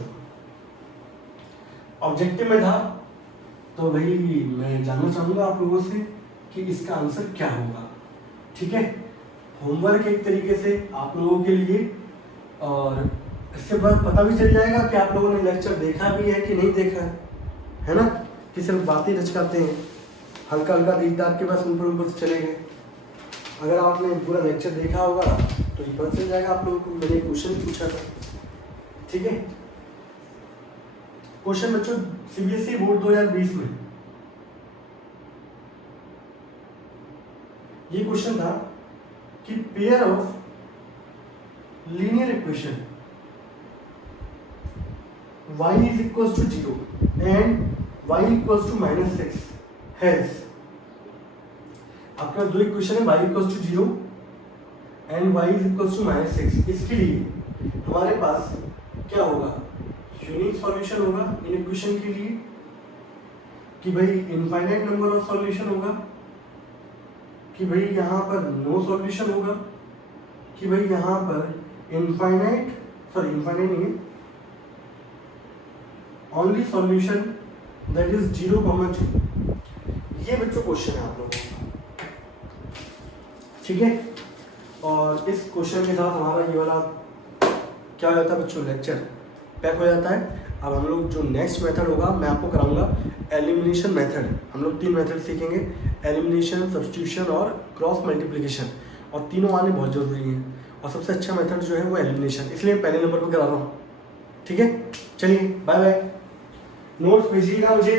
ऑब्जेक्टिव में था, तो भाई मैं जानना चाहूंगा आप लोगों से कि इसका आंसर क्या होगा। ठीक है, होमवर्क एक तरीके से आप लोगों के लिए, और इससे बाद पता भी चल जाएगा कि आप लोगों ने लेक्चर देखा भी है कि नहीं देखा है ना, कि सिर्फ बातें रचकाते हैं, हल्का हल्का दीदार के बस ऊपर से चले गए। अगर आपने पूरा लेक्चर देखा होगा तो ये पता चल जाएगा आप लोगों को। मैंने क्वेश्चन पूछा था। ठीक है, क्वेश्चन बच्चों सीबीएसई बोर्ड 2020 में ये क्वेश्चन था कि pair of linear equation y is equals to 0 and y equals to -6 has, आपके पास दो इक्वेशन है, y equals to 0 and y is equals to -6। इसके लिए हमारे पास क्या होगा, यूनिक सॉल्यूशन होगा इन इक्वेशन के लिए, कि भाई इनफाइनाइट नंबर ऑफ सॉल्यूशन होगा, कि भाई यहाँ पर नो सॉल्यूशन होगा, कि भाई यहाँ पर इनफाइनाइट नहीं, ओनली सॉल्यूशन दैट इज 0,0। ये बच्चों क्वेश्चन है आप लोगों का। ठीक है, और इस क्वेश्चन के साथ हमारा ये वाला क्या हो जाता है बच्चों, लेक्चर पैक हो जाता है। अब हम लोग जो नेक्स्ट मेथड होगा मैं आपको कराऊंगा एलिमिनेशन मेथड। हम लोग 3 मेथड सीखेंगे, एलिमिनेशन, सब्स्टिट्यूशन और क्रॉस मल्टीप्लिकेशन, और तीनों आने बहुत जरूरी हैं, और सबसे अच्छा मेथड जो है वो एलिमिनेशन, इसलिए पहले नंबर पर करा रहा हूँ। ठीक है, चलिए बाय बाय। नोट्स भेजिएगा मुझे